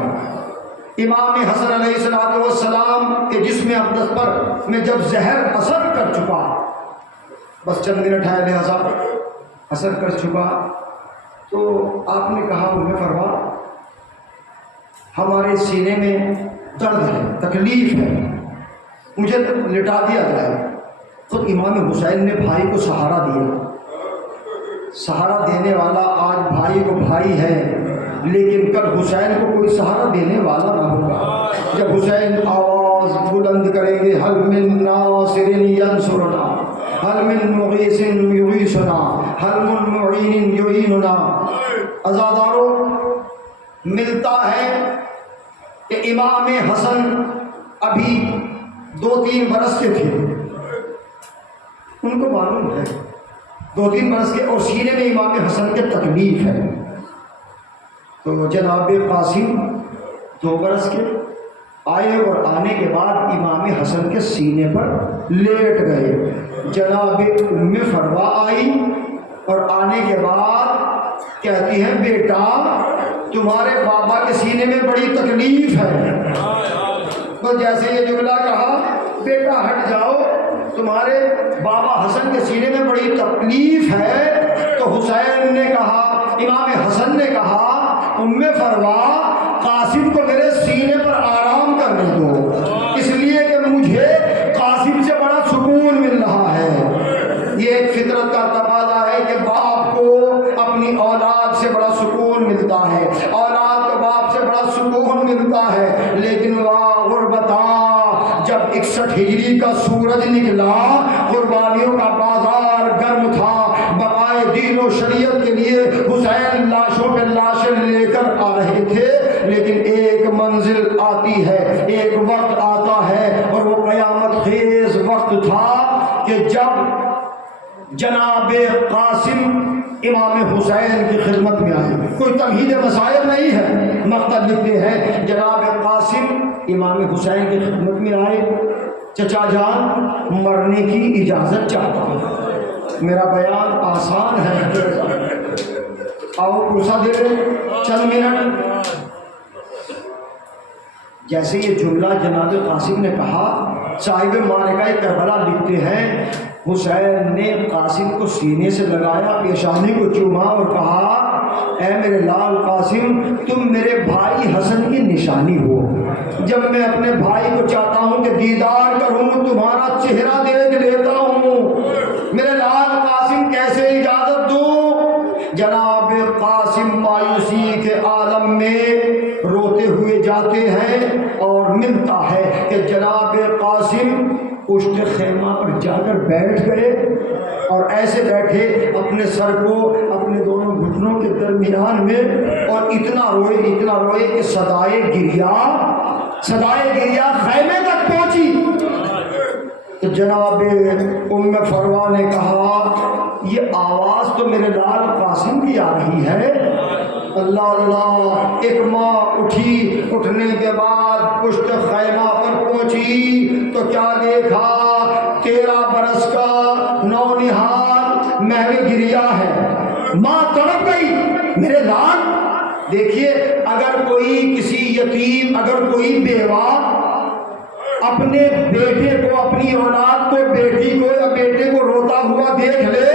امام حسن علیہ السلام کے جسم اقدس پر میں جب زہر اثر کر چکا، بس چند منٹ ہے لہذا اثر کر چکا، تو آپ نے کہا ام فروا ہمارے سینے میں درد ہے، تکلیف ہے، مجھے لٹا دیا جائے۔ تو امام حسین نے بھائی کو سہارا دیا۔ سہارا دینے والا آج بھائی کو بھائی ہے، لیکن کل حسین کو کوئی سہارا دینے والا نہ ہوگا۔ جب حسین آواز بلند کریں گے حل من ناصر ینصرنا، حل من مغیث یغیثنا، حل من معین یعیننا۔ عزادارو، ملتا ہے کہ امام حسن ابھی 2-3 برس کے تھے، ان کو معلوم ہے 2-3 برس کے، اور سینے میں امام حسن کے تکلیف ہے۔ تو جناب قاسم 2 برس کے آئے اور آنے کے بعد امام حسن کے سینے پر لیٹ گئے۔ جناب ام فروا آئی اور آنے کے بعد کہتی ہیں بیٹا تمہارے بابا کے سینے میں بڑی تکلیف ہے۔ تو جیسے یہ جملہ کہا بیٹا ہٹ جاؤ، تمہارے بابا حسن کے سینے میں بڑی تکلیف ہے، تو حسین نے کہا، امام حسن نے کہا ام فروا قاسم کو میرے سینے پر آرام کرنے دو، اس لیے کہ مجھے قاسم سے بڑا سکون مل رہا ہے۔ یہ ایک فطرت کا تقاضا ہے کہ باپ کو اپنی اولاد سے بڑا سکون ملتا ہے، اولاد کو باپ سے بڑا سکون ملتا ہے، لیکن واہ غربتا، جب 61 ہجری کا سورج نکلا، قربانیوں کا بازار گرم تھا، بقائے دین و شریعت کے لیے حسین لاشوں پہ لاشیں لے کر آ رہے تھے، لیکن ایک منزل آتی ہے، ایک وقت آتا ہے، اور وہ قیامت خیز وقت تھا کہ جب جناب قاسم امام حسین کی خدمت میں آئے۔ کوئی تمہید مسائل نہیں ہے، مقتل لکھتے ہیں جناب قاسم امام حسین کی خدمت میں آئے، چچا جان مرنے کی اجازت چاہتا ہوں، میرا بیان آسان ہے، آؤ کرسا دے دیں چند منٹ۔ جیسے یہ جملہ جناب قاسم نے کہا، صاحب مارکہ کربلا لکھتے ہیں حسین نے قاسم کو سینے سے لگایا، پیشانی کو چوما اور کہا اے میرے لال قاسم تم میرے بھائی حسن کی نشانی ہو، جب میں اپنے بھائی کو چاہتا ہوں کہ دیدار کروں تمہارا چہرہ دیکھ لیتا ہوں، میرے لال قاسم کیسے اجازت دوں؟ جناب قاسم مایوسی کے عالم میں روتے ہوئے جاتے ہیں، اور ملتا ہے کہ جناب قاسم پشت خیمہ پر جا کر بیٹھ گئے اور ایسے بیٹھے اپنے سر کو اپنے دونوں گھٹنوں کے درمیان میں اور اتنا روئے کہ صدائے گریا خیمے تک پہنچی. تو جناب ام فروا نے کہا یہ آواز تو میرے لال قاسم کی آ رہی ہے. اللہ اللہ. ایک ماں اٹھی، اٹھنے کے بعد پشت خیمہ پر پہنچی تو کیا دیکھا؟ 13 برس کا نونہال محو گریا ہے. ماں تڑپ گئی. میرے لال دیکھیے، اگر کوئی کسی یتیم، اگر کوئی بیوہ اپنے بیٹے کو، اپنی اولاد کو، بیٹی کو یا بیٹے کو روتا ہوا دیکھ لے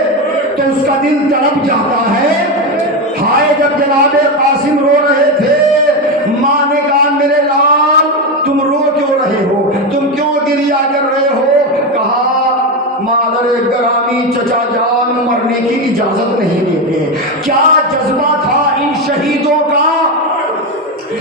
تو اس کا دل تڑپ جاتا ہے. ہائے جب جناب قاسم رو رہے تھے، ماں نے کہا میرے لال تم رو کیوں رہے ہو، تم کیوں گریا کر رہے ہو؟ کہا مادر گرامی چچا جان مرنے کی اجازت نہیں دیتے. کیا جذبہ تھا ان شہیدوں کا،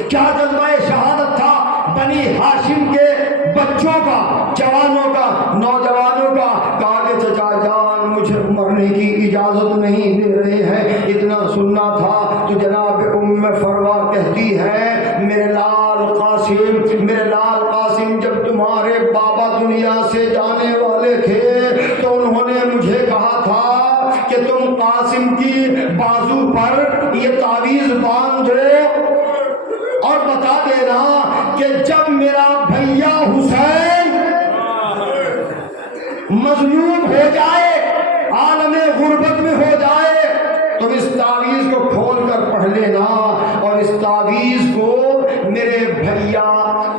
کیا جذبہ شہادت تھا بنی ہاشم کے بچوں کا، جوانوں کا، نوجوانوں کا. کہا کہ چچا جان مجھے مرنے کی اجازت نہیں دے رہے ہیں. اتنا سننا تھا تو جناب ام فروا کہتی ہے میرے لال قاسم جب تمہارے بابا دنیا سے جانے والے تھے تو انہوں نے مجھے کہا تھا کہ تم قاسم کی بازو پر یہ تعویذ باندھ دو اور بتا دینا کہ جب میرا بھیا حسین مظلوم ہو جائے، عالم غربت میں ہو جائے، تو اس تعویذ کو کھول کر پڑھ لینا اور اس تعویذ کو میرے بھیا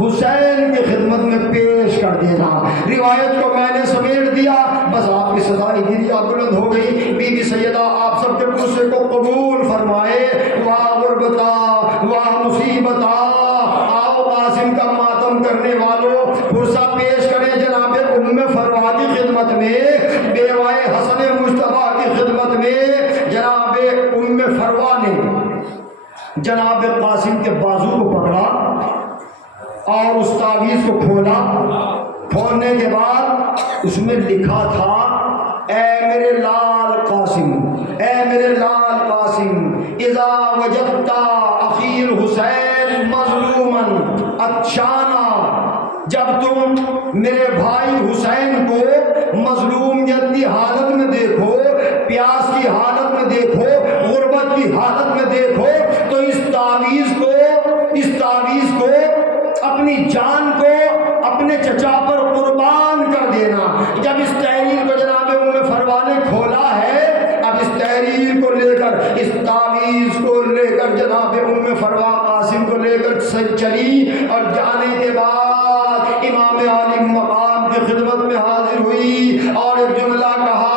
حسین کی خدمت میں پیش کر دینا. روایت کو میں نے سمیٹ دیا. بس آپ کی صدائے گریا بلند ہو گئی. بی بی سیدہ آپ سب کے غصے کو قبول فرمائے. واہ غربتا، واہ مصیبتا. آؤ قاسم کا ماتم کرنے والوں فرصہ پیش کریں جناب ام فروا کی خدمت میں، بیوائے حسن مجتبیٰ کی خدمت میں. جناب ام فروا نے جناب قاسم کے بازو کو پکڑا اور اس تعویذ کو کھولا. کھولنے کے بعد اس میں لکھا تھا اے میرے لال قاسم، اے میرے لال قاسم، اذا وجدت اخی الحسین مظلوما اچھانا، جب تم میرے بھائی حسین کو مظلومیت کی حالت میں دیکھو، پیاس کی حالت میں دیکھو، غربت کی حالت میں دیکھو، تو اس تعویذ کو اپنی جان کو اپنے چچا پر قربان کر دینا. جب اس تحریر کو جناب ام فروا نے کھولا ہے، اب اس تحریر کو لے کر، اس تعویذ کو لے کر جناب ام فروا قاسم کو لے کر چلی اور جانے کے بعد امام عالم مقام کی خدمت میں حاضر ہوئی اور ایک جملہ کہا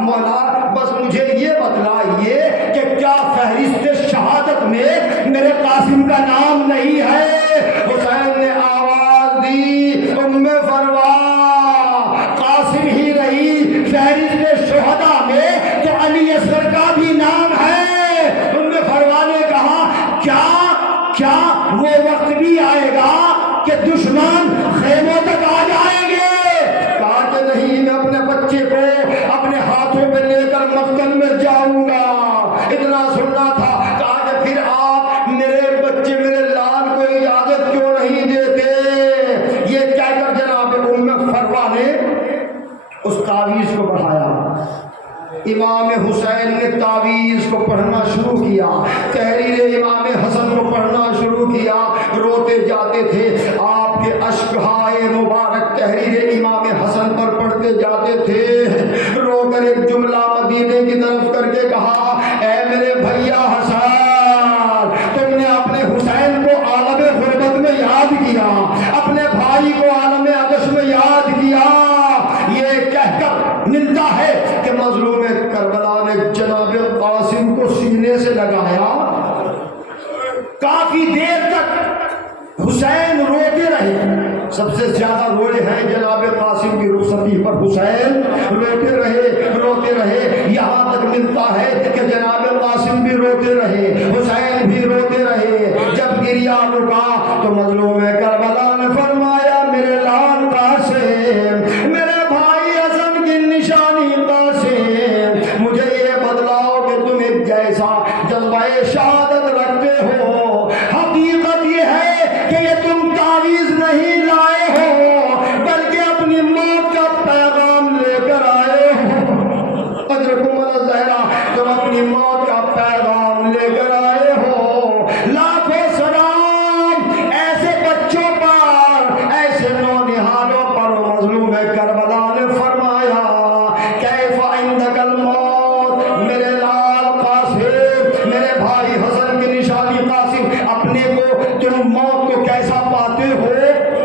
مولا بس مجھے یہ بتلائیے کہ کیا فہرست شہادت میں میرے قاسم کا نام نہیں ہے؟ حسین نے آواز دی ام فروا قاسم ہی رہی، فہرست شہداء میں تو علی اصغر کا بھی نام ہے. ام فروا نے کہا کیا وہ وقت بھی آئے گا کہ دشمن خیموں تک آ جائیں گے؟ کہا کہ نہیں، میں اپنے بچے کو اپنے ہاتھوں پہ لے کر مقتل میں جاؤں گا. اتنا سننا تھا. کہا کہ پھر آپ میرے بچے میرے لال کو اجازت کیوں نہیں دیتے؟ یہ کہہ کر جناب ام فروا نے اس تعویذ کو بڑھایا. امام حسین نے تعویذ کو پڑھنا شروع کیا، تحریر امام حسن کو پڑھنا شروع کیا. روتے جاتے تھے، آپ کے اشکہائے مبارک تحریر امام حسن پر پڑھتے جاتے تھے. رو کر ایک جملہ مدینے کی طرف کر کے کہا اے میرے بھیا حسن، تم نے اپنے حسین کو عالم غربت میں یاد کیا، اپنے بھائی کو عالم عدش میں یاد کیا. یہ کہہ کر ملتا ہے کہ مظلوم کربلا نے جناب قاسم کو سینے سے لگایا. کافی دیر تک حسین روتے رہے. سب سے زیادہ روئے ہیں جناب قاسم کی رخصتی پر. حسین روتے رہے یہاں تک ملتا ہے کہ جناب قاسم بھی روتے رہے، حسین بھی روتے رہے. جب گریا رکا تو مظلوم کربلا نے فرمایا میرے لال قاسم کربلا نے فرمایا کیف عندک الموت، میرے لال قاسم، میرے بھائی حسن کی نشانی قاسم، اپنے کو تم موت کو کیسا پاتے ہو؟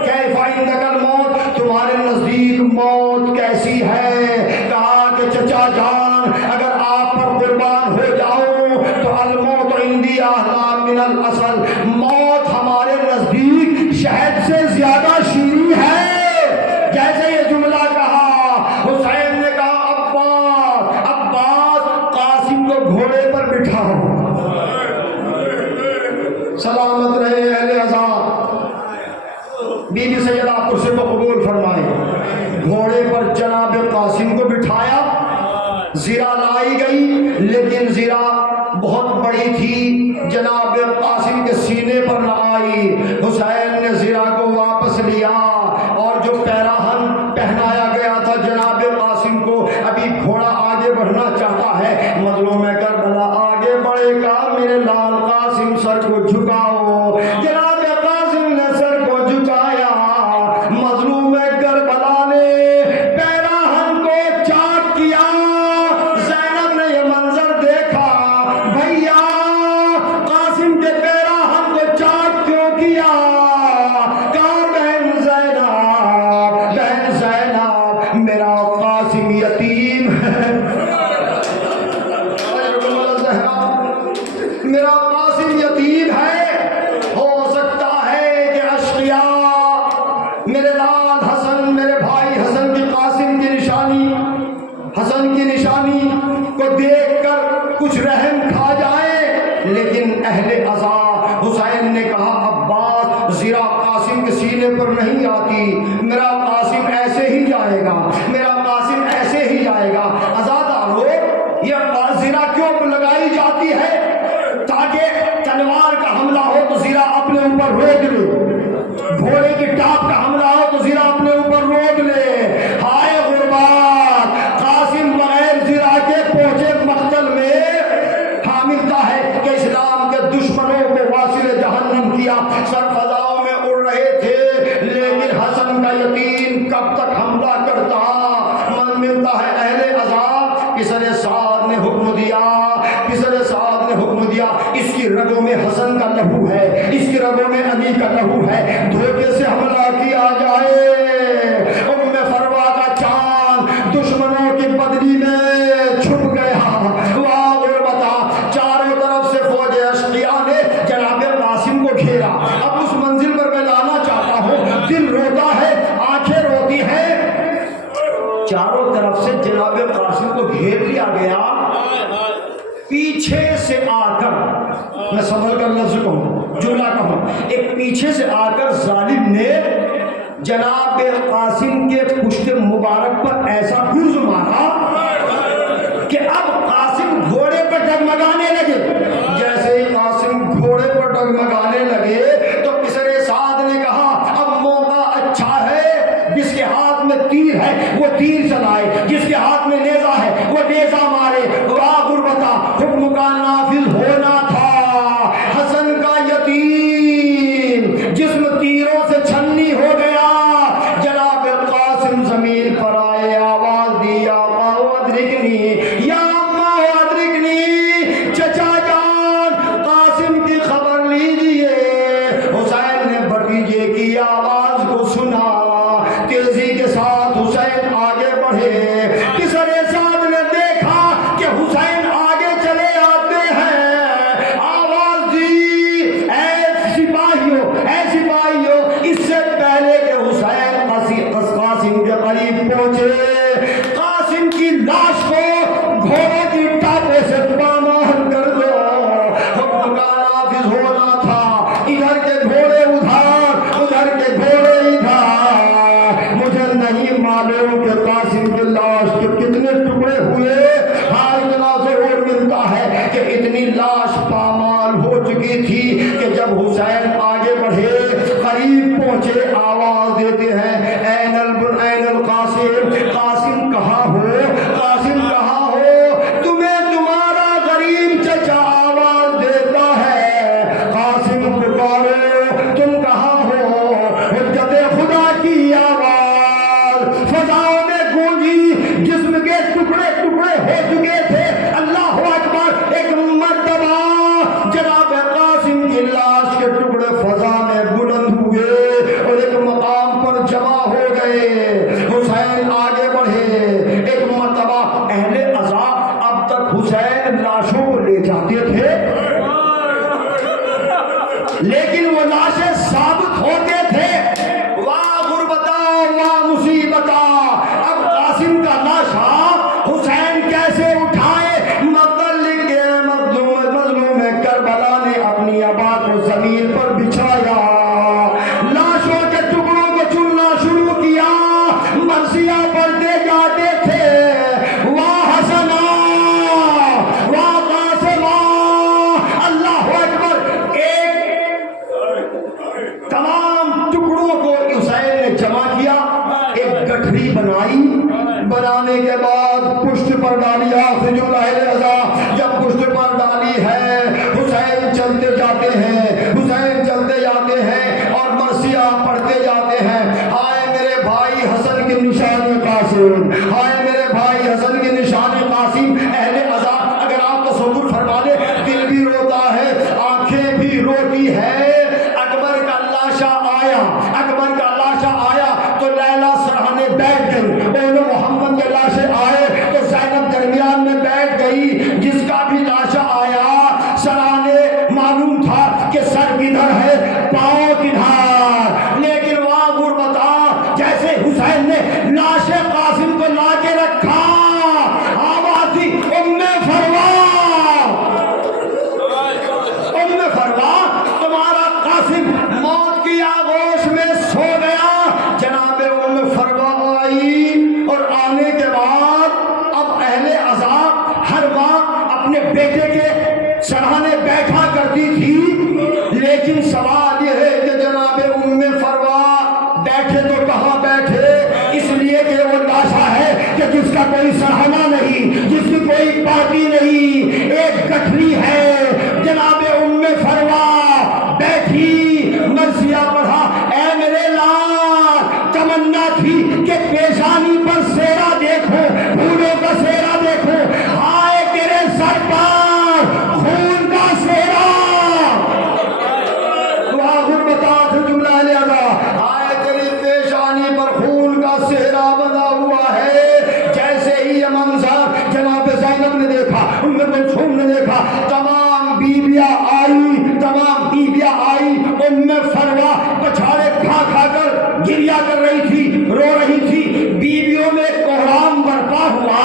کیف عندک الموت، تمہارے نزدیک موت کیسی ہے؟ کہا کہ چچا جان اگر آپ پر قربان ہو جاؤں تو الموت عندی احلی من العسل، موت ہمارے نزدیک شہد سے زیادہ شیریں ہے۔ جیسے یہ جملہ کہا حسین نے کہا عباس عباس قاسم کو گھوڑے پر بٹھاؤ، سلامت رہے اہل عزا، بی بی سیدہ قرصے کو قبول فرمائے۔ گھوڑے پر جناب قاسم کو بٹھایا، زرہ لائی گئی لیکن زرہ بہت بڑی تھی، جناب قاسم کے سینے پر نہ آئی۔ حسین نے زرہ کو واپس لیا اور جو پیراہن پہنایا گیا تھا جناب قاسم کو، ابھی گھوڑا آگے بڑھنا چاہتا ہے، مظلوم کربلا آگے بڑھے گا، میرے لال قاسم سر کو جھکاؤ، جناب قاسم نے سر کو جھکایا، مظلوم کربلا نے پیراہن کو چاک کیا۔ زینب نے یہ منظر دیکھا، بھیا قاسم کے پیراہن کو چاک کیوں کیا؟ کہا بہن زینب میرا قاسم یتیم ہے، میرا قاسم یتیم ہے، ہو سکتا ہے کہ اشقیاء میرے لال حسن، میرے بھائی حسن کی قاسم کی نشانی، حسن کی نشانی کو دیکھ کر کچھ رحم کھا جائے، لیکن اہل عزا حسین نے کہا عباس زرہ قاسم کے سینے پر نہیں آتی، میرا قاسم ایسے ہی جائے گا، میرا قاسم ایسے ہی جائے گا۔ عزادارو یہ زرہ کیوں لگائی جاتی ہے؟ تاکہ تلوار کا حملہ ہو تو زرہ اپنے اوپر روک لے، گھوڑے کی ٹاپ کا حملہ ہو تو زرہ اپنے اوپر روک لے۔ ہائے غربات، قاسم بغیر زرہ کے پہنچے مقتل میں، ہاں ملتا ہے کہ اسلام کے دشمنوں کو واصل جہنم کیا، سر فضاؤں میں اڑ رہے تھے، لیکن حسن کا یتیم کب تک حملہ کرتا؟ من ملتا ہے اہل عزا کسر سعد نے حکم دیا، کسر سعد نے حکم دیا، اس کی رگوں میں حسن کا لہو ہے، اس کی رگوں میں علی کا لہو ہے، دھوکے سے حملہ کیا جائے۔ ام فروا کا چاند دشمنوں کی بدلی میں چھپ گیا، واہ غربتا، چاروں طرف سے فوج اشقیاء نے جناب قاسم کو گھیرا۔ اب اس منزل پر میں لانا چاہتا ہوں، دل روتا ہے، آنکھیں روتی ہیں، چاروں طرف سے جناب قاسم کو گھیر لیا گیا، پیچھے سے آ کر، میں سنبھل کر لفظ کہوں، جملہ کہوں، ایک پیچھے سے آ کر ظالم نے جناب قاسم کے پشت مبارک پر ایسا گرز مارا کہ اب قاسم گھوڑے پر ڈگمگانے لگے۔ جیسے ہی قاسم گھوڑے پر ڈگمگانے لگے تو کسر سعد نے کہا اب موقع اچھا ہے، جس کے ہاتھ میں تیر ہے وہ تیر چلائے، جس کے ہاتھ میں نیزہ ہے وہ نیزہ مارے۔ واہ غربتا، حکم کا نافذ ہونا تھا، حسن کا یتیم جسم تیروں سے چھنی ہو گیا، جناب قاسم زمین پر آئے، آواز دی یا اما ادرکنی، یا اما ادرکنی، چچا جان قاسم کی خبر لیجئے۔ حسین نے بھتیجے کی آواز کو سنا، تیزی کے ساتھ حسین آگے بڑھے، کسر سعد نے دیکھا کہ حسین آگے چلے آتے ہیں، آواز دی اے سپاہیوں، اس سے پہلے کہ حسین قاسم کے قریب پہنچے، قاسم کی لاش کو گھوڑے کی ٹاپے سے پامال کر دو، حکم کا نافذ ہونا تھا، ادھر کے گھوڑے ادھر کے گھوڑے ادھر، مجھے نہیں معلوم کہ قاسم کی لاش کے کتنے ٹکڑے ہوئے، ہر طرح سے اور ملتا ہے کہ اتنی لاش پامال ہو چکی تھی کہ جب حسین آگے بڑھے، قریب پہنچے، آواز دیتے ہیں این القاسم، قاسم کہاں ہو، قاسم کہاں ہو، تمہیں تمہارا غریب چچا آواز دیتا ہے، قاسم پکارو، تم کہاں ہو، حجت خدا کی آواز فضا فضاؤں میں گونجی، جسم کے ٹکڑے ٹکڑے ہو چکے تھے۔ اللہ اکبر، ایک مرتبہ جناب قاسم کی لاش کے ٹکڑے فضا میں بلند ہوئے اور ایک مقام پر جمع ہو گئے۔ حسین آگے بڑھے، ایک مرتبہ اہل عزا اب تک حسین لاشوں کو لے جاتے تھے لیکن وہ لاشیں ثابت ہوتے تھے۔ واہ غربتا واہ مصیبتا، اب قاسم کا لاشا حسین کیسے اٹھائے؟ مظلوم کربلا نے اپنی ابا کو زمین پر بچھایا، لاشوں کے ٹکڑوں کو چننا شروع کیا، مرثیہ پڑھتے جاتے تھے، واہ حسنا واہ قاسما، اللہ اکبر۔ تمام ٹکڑوں کو حسین نے جمع کیا، ایک گٹھڑی بنائی، بنانے کے بعد پشت پر ڈالی۔ آخری جملہ اہل عزا، جب پشت پر ڈالی ہے حسین چلتے جاتے ہیں، حسین چلتے جاتے ہیں اور مرثیہ پڑھتے جاتے ہیں۔ ہائے میرے بھائی حسن کی نشان قاسم، ہائے میرے بھائی حسن کی نشان قاسم۔ اہل عزا اگر آپ تصور فرما لیں، دل بھی روتا ہے، آنکھیں بھی روتی ہے۔ اکبر کا لاشا آیا، اکبر کا لاشا آیا تو لیلا سرہانے بیٹھ گئی، اول محمد کے لاشے آئے تو زینب درمیان میں بیٹھ گئی۔ جس کا بھی لاشا آیا سرانے معلوم تھا کہ سر کدھر ہے پاؤں کدھر، لیکن وہاں غربتا جیسے حسین نے لاش قاسم کو لا کے رکھا، آواز دی ام فروا، ام فروا تمہارا قاسم موت کی آغوش میں سو گیا۔ جناب ام فروا آئی اور آنے کے بعد اب اہل عزا ہر ماں اپنے بیٹے کے سرہانے بیٹھا کرتی تھی، لیکن سوال یہ ہے کہ جناب ام فروا بیٹھے تو کہاں بیٹھے، اس لیے کہ وہ لاشا ہے کہ جس کا کوئی سرہانا نہیں، جس کی کوئی پارٹی نہیں، ایک گٹھڑی ہے۔ جناب ام فروا بیٹھی، مرثیہ پڑھا، اے میرے لال، تمنا تھی کہ پیشانی پر سیرا دیکھو، پھولوں کا سیرا دیکھو، ہائے تیرے سر پر خون کا سیرا، دعا غربتا سے جملہ لے آگا، ہائے تیری پیشانی پر خون کا سیرا بنا ہوا ہے۔ جیسے ہی یہ منظر جناب زینب نے دیکھا، ام کلثوم نے دیکھا، تمام بیویاں آئی، تمام بیویاں آئی۔ ام فروا پچھاڑے کھا کھا کر گریا کر رہی تھی، رو رہی تھی۔ بیویوں میں کوہرام برپا ہوا،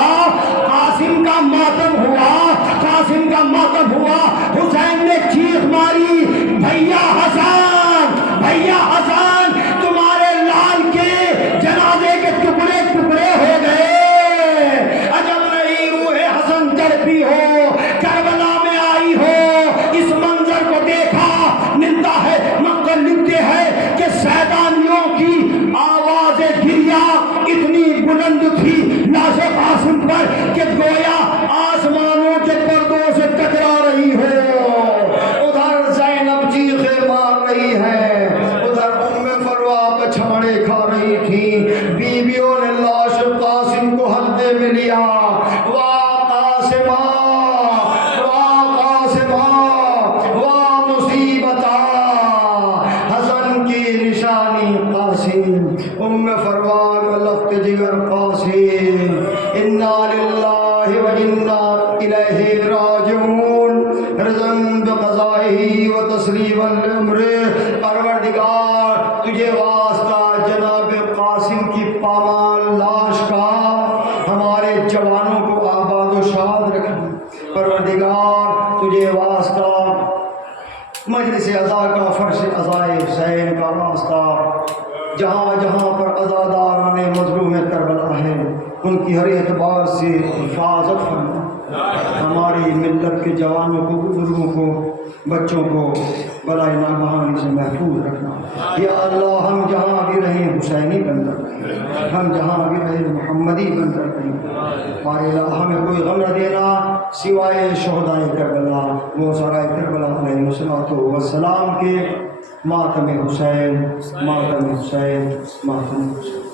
قاسم کا ماتم ہوا، قاسم کا ماتم ہوا۔ حسین نے چیخ ماری، بھیا حسن، بھیا حسن، تمہارے لال کے جنازے کے ٹکڑے ٹکڑے ہو گئے۔ عجب نہیں روح حسن تڑپی ہو، کربلا میں آئی ہو، اس منظر کو دیکھا، ملتا ہے مقدر لکھتے ہیں کہ سیدانیوں کی آواز گریا اتنی بلند تھی لاش قاسم پر کہ گویا آسمانوں کے پردوں سے ٹکرا رہی ہو۔ ادھر زینب چیخیں مار رہی ہے، ادھر ام فروا پچھاڑے کھا رہی تھی۔ بیویوں نے لاش قاسم کو ہلکے میں لیا، واہ قاسمہ واہ قاسمہ واہ مصیبتا، حسن کی نشانی قاسم، ام فروا کا لخت جگر قاسم، انا للہ و انا الیہ راجعون، رضاً بقضائہ و تسلیما لامرہ۔ پروردگار تجھے واسطہ جناب قاسم کی پامال لاش کا ہمارے جوانوں کو آباد و شاد رکھنا۔ پروردگار تجھے واسطہ مجلس عزا کا، فرش عزائے حسین کا واسطہ، جہاں جہاں پر عزاداران مظلوم کربلا ہے ان کی ہر اعتبار سے حفاظت فرما۔ ہماری ملت کے جوانوں کو، بزرگوں کو، بچوں کو بلائے ناگہانی سے محفوظ رکھنا۔ یا اللہ ہم جہاں بھی رہیں حسینی بن کر رہیں، ہم جہاں بھی رہیں محمدی بن کر رہیں۔ ہمارے الہ ہمیں کوئی غم نہ دینا سوائے شہدائے کربلا، وہ سارے کربلا علیہ الصلوۃ والسلام کے ماتم حسین، ماتم حسین، ماتم حسین۔